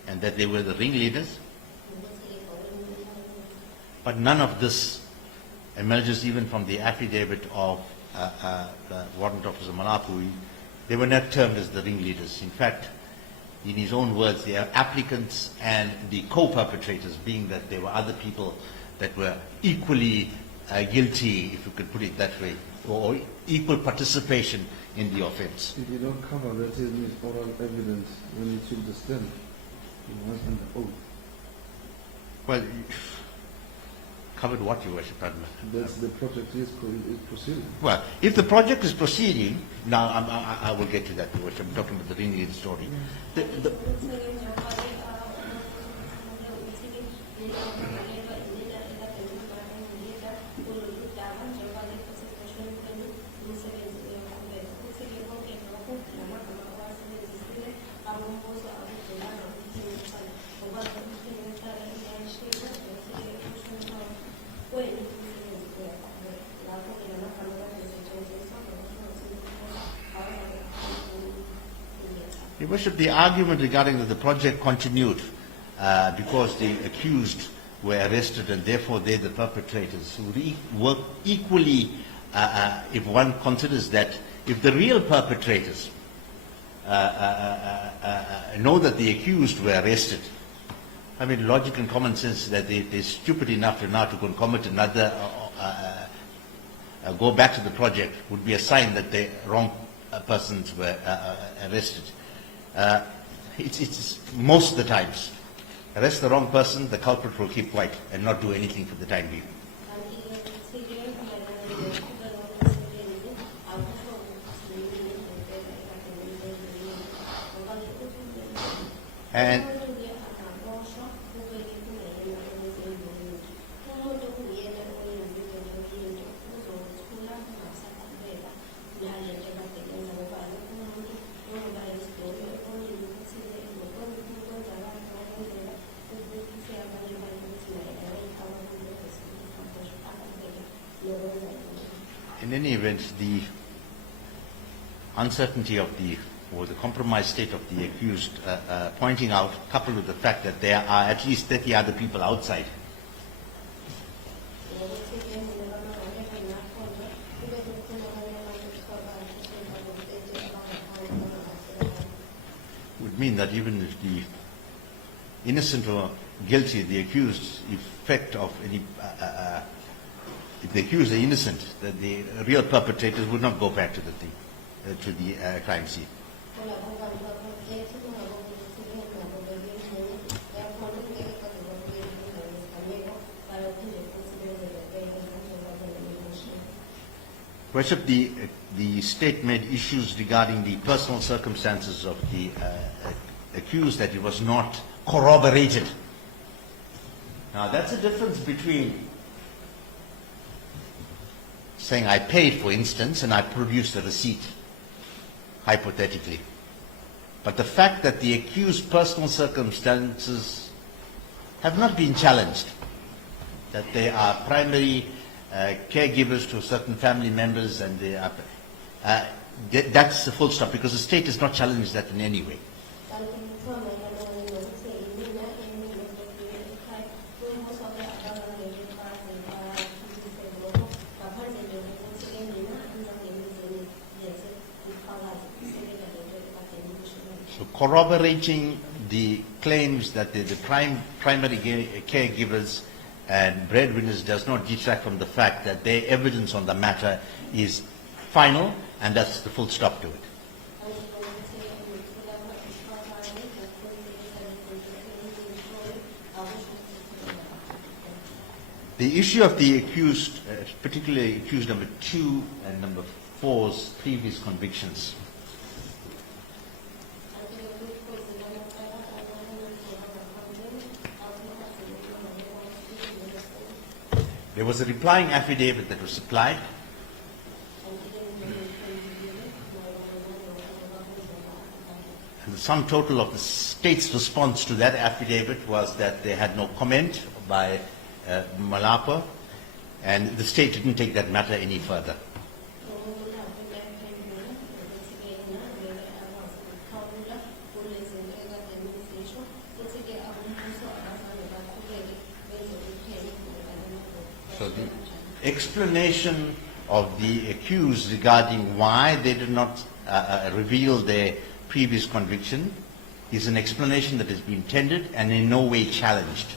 And that they were the ringleaders. But none of this emerges even from the affidavit of the Warrant Officer Malapu. They were not termed as the ringleaders. In fact, in his own words, they are applicants and the co-perpetrators, being that there were other people that were equally guilty, if you could put it that way, or equal participation in the offense. If you don't cover that in oral evidence when you took the stand, you was under oath. Well, covered what, Your Worship? That's the project is proceeding. Well, if the project is proceeding, now I will get to that, Your Worship. I'm talking about the ringleader story. Your Worship, the argument regarding that the project continued because the accused were arrested and therefore they're the perpetrators would work equally if one considers that if the real perpetrators know that the accused were arrested, I mean, logic and common sense that they're stupid enough to now to concommit another, go back to the project would be a sign that the wrong persons were arrested. It's most of the times, arrest the wrong person, the culprit will keep quiet and not do anything for the time being. And in any event, the uncertainty of the compromised state of the accused pointing out, coupled with the fact that there are at least 30 other people outside, would mean that even if the innocent or guilty, the accused, effect of any if the accused are innocent, that the real perpetrators would not go back to the thing, to the crime scene. Worship, the state made issues regarding the personal circumstances of the accused, that it was not corroborated. Now that's the difference between saying I paid, for instance, and I produced a receipt, hypothetically. But the fact that the accused's personal circumstances have not been challenged, that they are primary caregivers to certain family members, and that's the full stop, because the state has not challenged that in any way. So corroborating the claims that the primary caregivers and breadwinners does not detract from the fact that their evidence on the matter is final, and that's the full stop to it. The issue of the accused, particularly accused number 2 and number 4's previous convictions. There was a replying affidavit that was supplied. And the sum total of the state's response to that affidavit was that they had no comment by Malapa, and the state didn't take that matter any further. So the explanation of the accused regarding why they did not reveal their previous conviction is an explanation that has been tendered and in no way challenged.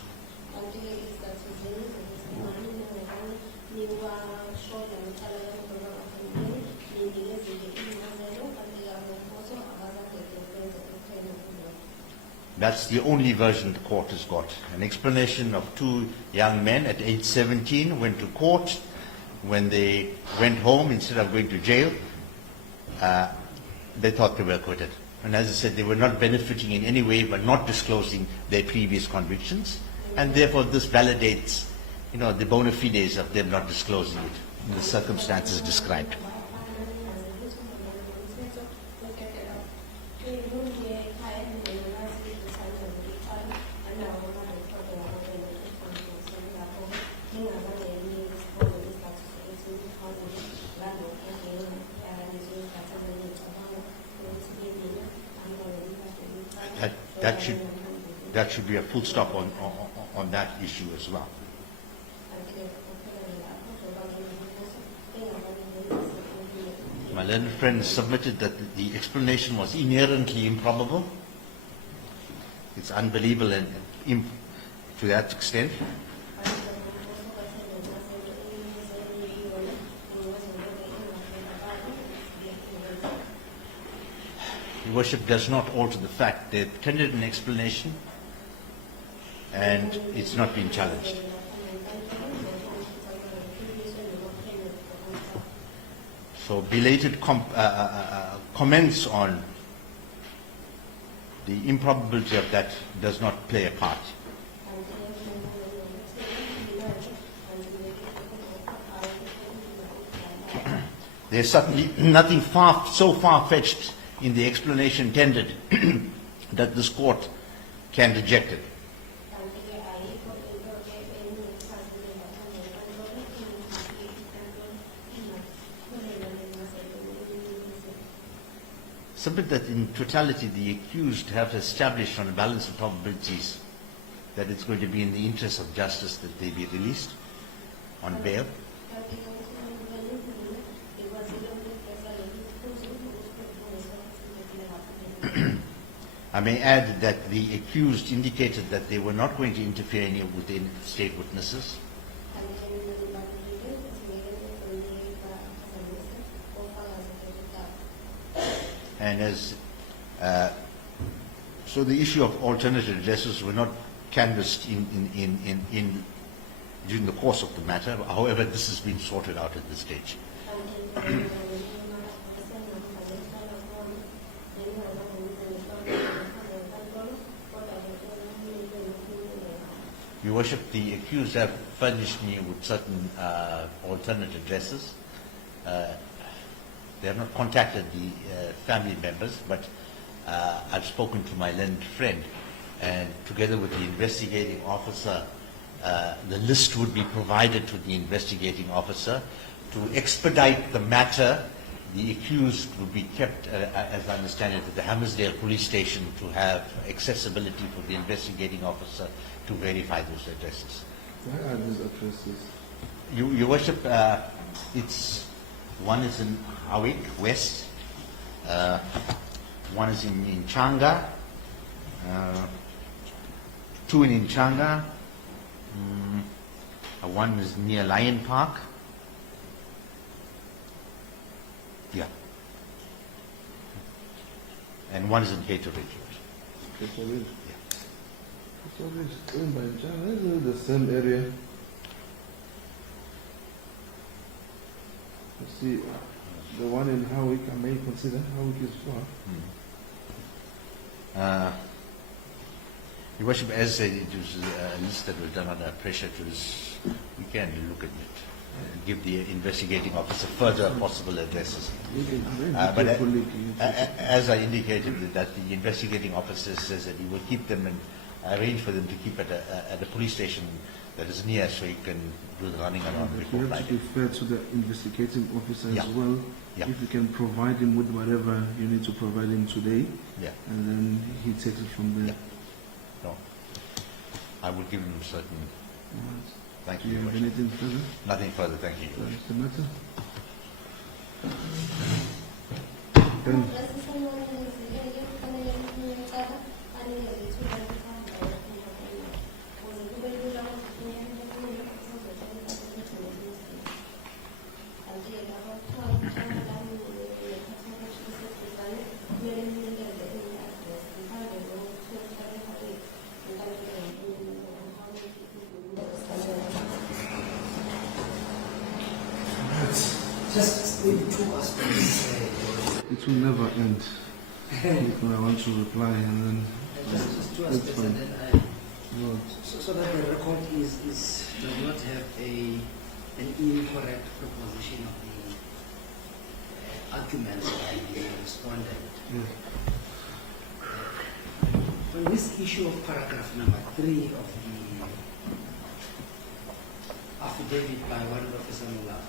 That's the only version the court has got. An explanation of 2 young men at age 17 went to court. When they went home, instead of going to jail, they thought they were acquitted. And as I said, they were not benefiting in any way by not disclosing their previous convictions. And therefore, this validates, the bona fides of them not disclosing it in the circumstances described. That should be a full stop on that issue as well. My learned friend submitted that the explanation was inherently improbable. It's unbelievable and to that extent. Your Worship, does not alter the fact they tendered an explanation and it's not been challenged. So belated comments on the improbability of that does not play a part. There's certainly nothing so far-fetched in the explanation tendered that this court can reject it. Submit that in totality the accused have established on a balance of probabilities that it's going to be in the interest of justice that they be released on bail. I may add that the accused indicated that they were not going to interfere with any state witnesses. And so the issue of alternative addresses were not canvassed during the course of the matter. However, this has been sorted out at this stage. Your Worship, the accused have furnished me with certain alternate addresses. They have not contacted the family members, but I've spoken to my learned friend, and together with the investigating officer the list would be provided to the investigating officer. To expedite the matter, the accused would be kept, as I understand it, at the Hammersdale police station to have accessibility for the investigating officer to verify those addresses. Where are these addresses? Your Worship, one is in Howick West, one is in Changa, two in Changa, one is near Lion Park. Yeah. And one is in Caterage. Caterage? Yeah. Caterage in by China, is it the same area? You see, the one in Howick, I may consider Howick is far. Your Worship, as it was a list that was done under pressure, we can look at it. Give the investigating officer further possible addresses. But as I indicated, that the investigating officer says that he will keep them and arrange for them to keep at a police station that is near, so he can do the running around before You have Friday. to be fair to the investigating officer Yeah. as well. Yeah. If you can provide him with whatever you need to provide him today, Yeah. and then he takes it from there. Yeah. No. I will give him certain. All right. Thank Do you. you Your have Worship. anything further? Nothing further. Thank you. Your Worship. Mr. Mata? Then, Just maybe two aspects. it will never end. Because I want to reply and then Just two That's aspects, fine. and then no, so that the record does not have an incorrect proposition of the arguments by the respondent. yeah. On this issue of paragraph number 3 of the affidavit by Warrant Officer Mullah,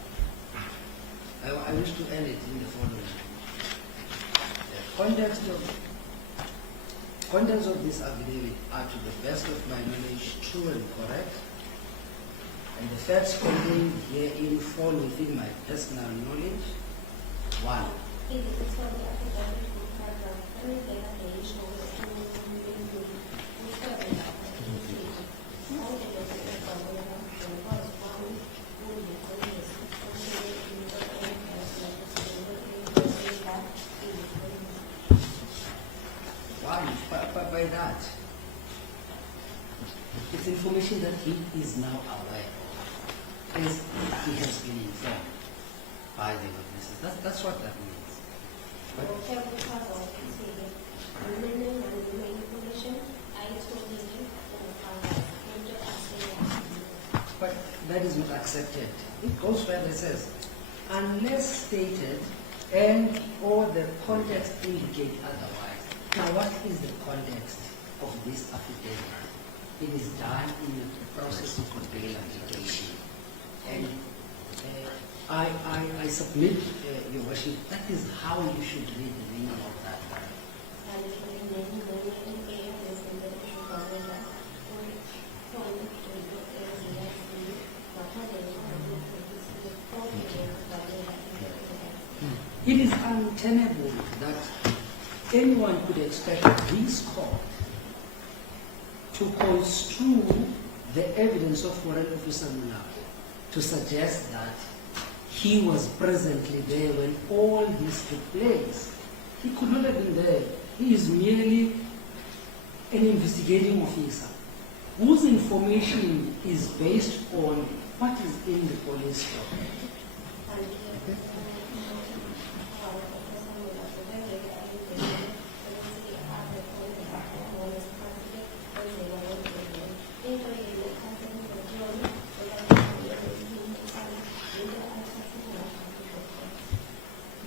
I wish to end it in the following. The contents of this affidavit are, to the best of my knowledge, true and correct, and the facts contained herein fall within my personal knowledge. 1. By that, it's information that he is now aware of, as he has been informed by the witnesses. That's what that means. But that is not accepted. It goes further, it says, unless stated and or the context indicate otherwise. Now, what is the context of this affidavit? It is done in the process of bail application. And I submit, Your Worship, that is how you should read the meaning of that. It is untenable that anyone could expect this court to construe the evidence of Warrant Officer Mullah to suggest that he was presently there when all this took place. He could not have been there. He is merely an investigating officer whose information is based on what is in the police report.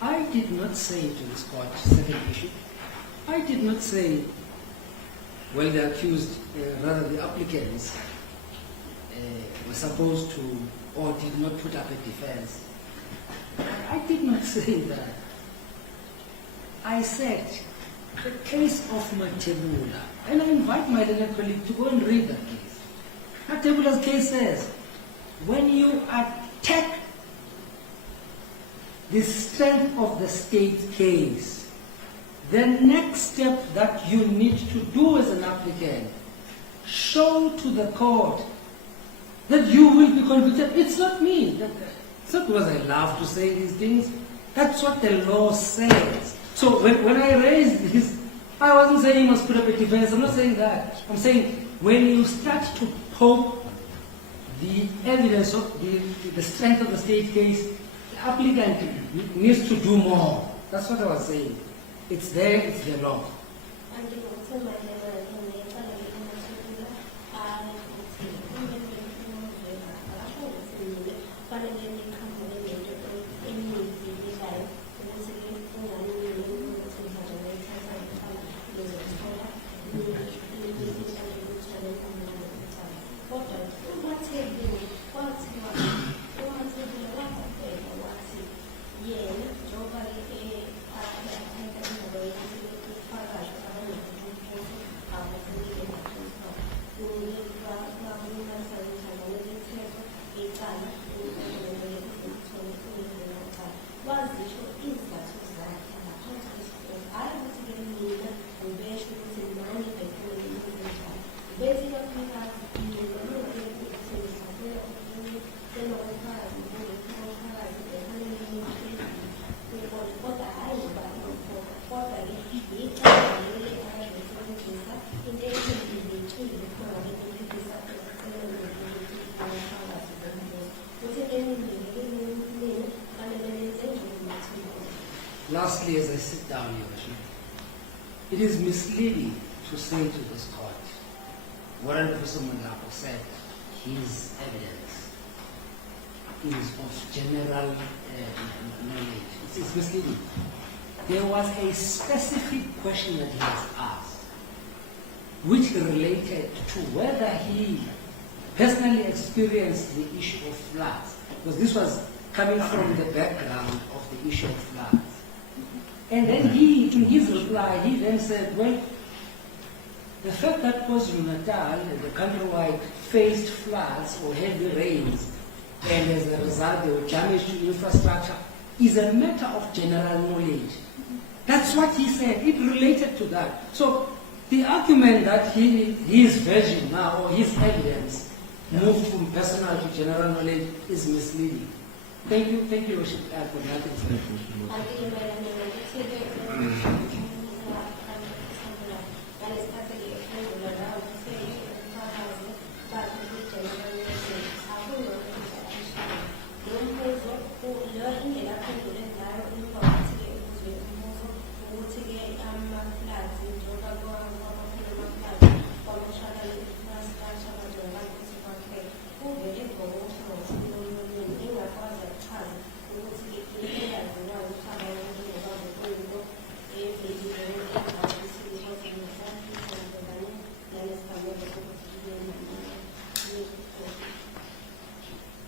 I did not say to this court, second issue, I did not say, well, the accused, rather the applicants, was supposed to or did not put up a defense. I did not say that. I said the case of Matebula, and I invite my little colleague to go and read that case. Matebula's case says, when you attack the strength of the state case, the next step that you need to do as an applicant, show to the court that you will be convicted. It's not me. It's not because I love to say these things. That's what the law says. So when I raised this, I wasn't saying you must put up a defense. I'm not saying that. I'm saying when you start to poke the evidence of the strength of the state case, the applicant needs to do more. That's what I was saying. It's there, it's the law. Lastly, as I sit down, Your Worship, it is misleading to say to this court, Warrant Officer Mdntv said his evidence is of general knowledge. It's misleading. There was a specific question that he was asked, which related to whether he personally experienced the issue of floods, because this was coming from the background of the issue of floods. And then he, in his reply, he then said, well, the fact that KwaZulu-Natal and the countrywide faced floods or heavy rains, and as a result there were damage to infrastructure, is a matter of general knowledge. That's what he said. It related to that. So the argument that his version now, or his evidence, moved from personal to general knowledge is misleading. Thank you, Worship, for that.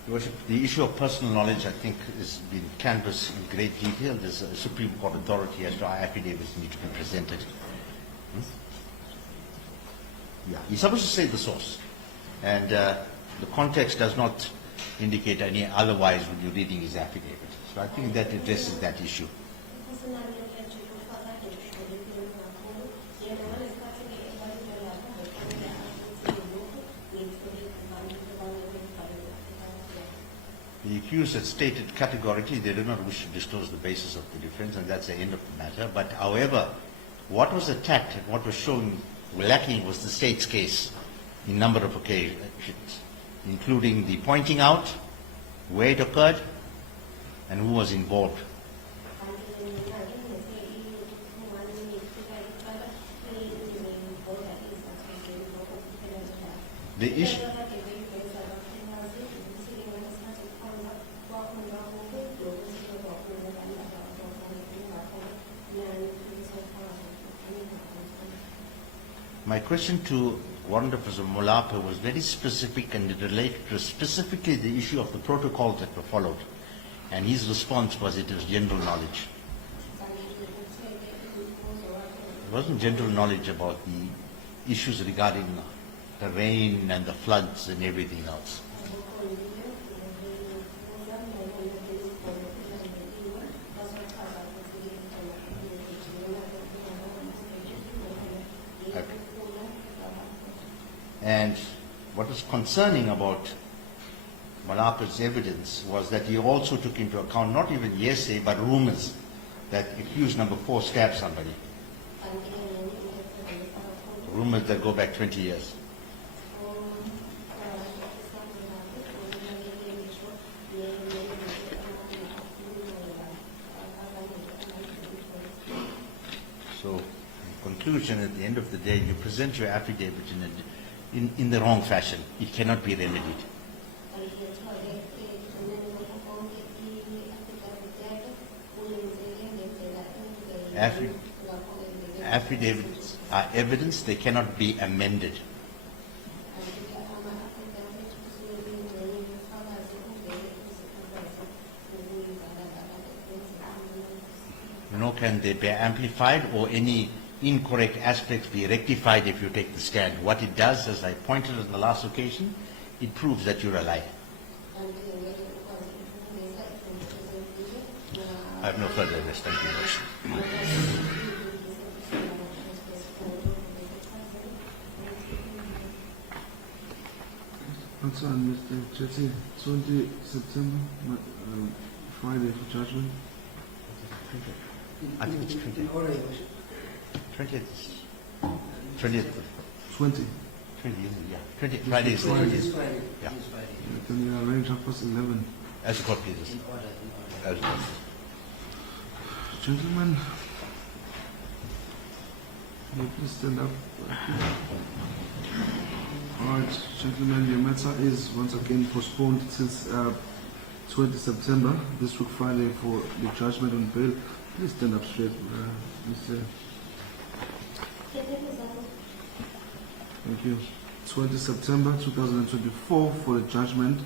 Your Worship, the issue of personal knowledge, I think, has been canvassed in great detail. There's a Supreme Court authority as to our affidavits need to be presented. Yeah, he's supposed to say the source. And the context does not indicate any otherwise when you're reading his affidavit. So I think that addresses that issue. The accused had stated categorically they did not wish to disclose the basis of the defense, and that's the end of the matter. But however, what was attacked and what was shown lacking was the state's case in a number of occasions, including the pointing out where it occurred and who was involved. The issue. My question to warrant officer Molapa was very specific and it related to specifically the issue of the protocols that were followed. And his response was it was general knowledge. It wasn't general knowledge about the issues regarding the rain and the floods and everything else. Okay. And what was concerning about Malapa's evidence was that he also took into account not even hearsay but rumors that accused number 4 stabbed somebody. Rumors that go back 20 years. So, in conclusion, at the end of the day, you present your affidavit in the wrong fashion. It cannot be remedied. Affidavits are evidence, they cannot be amended. Nor can they be amplified or any incorrect aspects be rectified if you take the stand. What it does, as I pointed out on the last occasion, it proves that you're a liar. I have no further request. Thank you very much. Concern, Mr. Chetty, 20 September, Friday for judgment. I think it's 20th. 20th. 20th. 20. 20, yeah. 20, Friday is the 20th. Yeah. Can you arrange 11:30? As court pleases. As court. Gentlemen, will you please stand up? All right, gentlemen, your matter is once again postponed since 20 September, this week Friday, for the judgment on bail. Please stand up straight, Mr. Thank you. 20 September 2024 for the judgment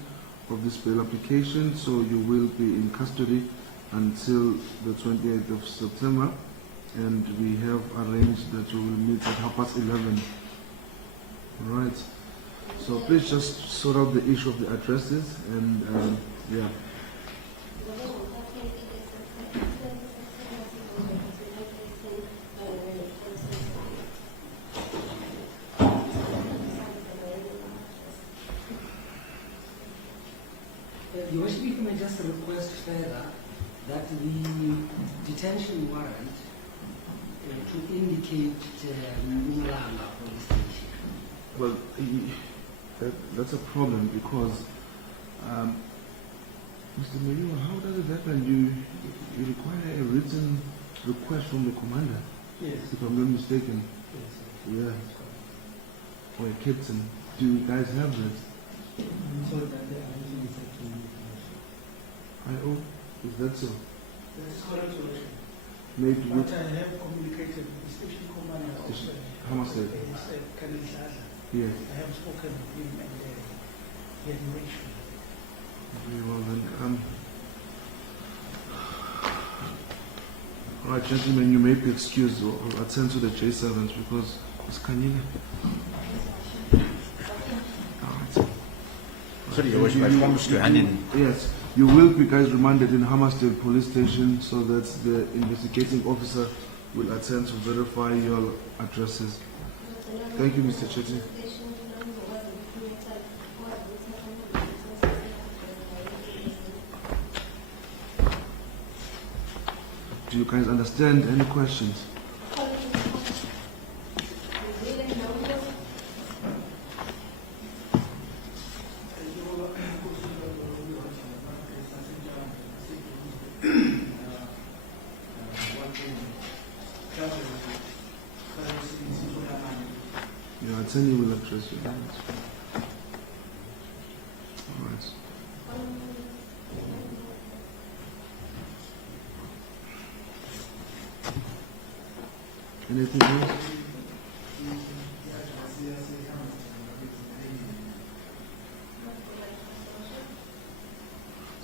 of this bail application. So you will be in custody until the 28th of September, and we have arranged that you will meet at 11:30. All right. So please just sort out the issue of the addresses and yeah. Your Worship, if you may just request further that the detention warrant to indicate Mpumalanga police station. Well, that's a problem because, Mr. Mayor, how does it happen? You require a written request from the commander, Yes. if I'm not mistaken. Yes. Yeah. Or a captain. Do you guys have that? So that they are using it to I.O. Is that so? That's correct, Your Worship. Maybe But I have communicated with the station commander of How much that? Colonel Zaza. Yes. I have spoken with him and he had mentioned. Very well then. All right, gentlemen, you may be excused. I'll attend to the J7s because it's Kanyina. All right. Sorry, Your Worship, I promised to hand in. Yes, you will be guys remanded in Hammersdale Police Station so that the investigating officer will attend to verify your addresses. Thank you, Mr. Chetty. Do you guys understand? Any questions? Your attorney will address you. All right. Anything else?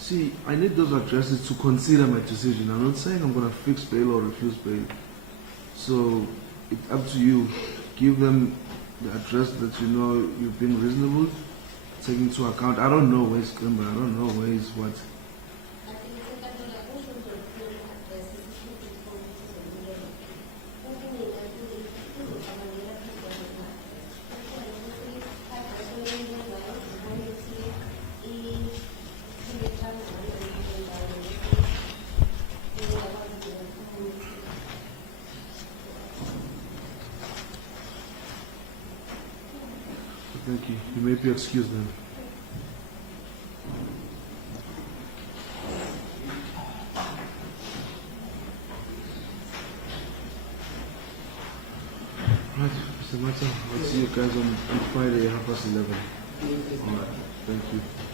See, I need those addresses to consider my decision. I'm not saying I'm going to fix bail or refuse bail. So it's up to you. Give them the address that you know you've been reasonable. Take into account. I don't know where it's going, but I don't know where it's what. Thank you. You may be excused then. Right, Mr. Mata, I'll see you guys on Friday at 11:30. Alright, thank you.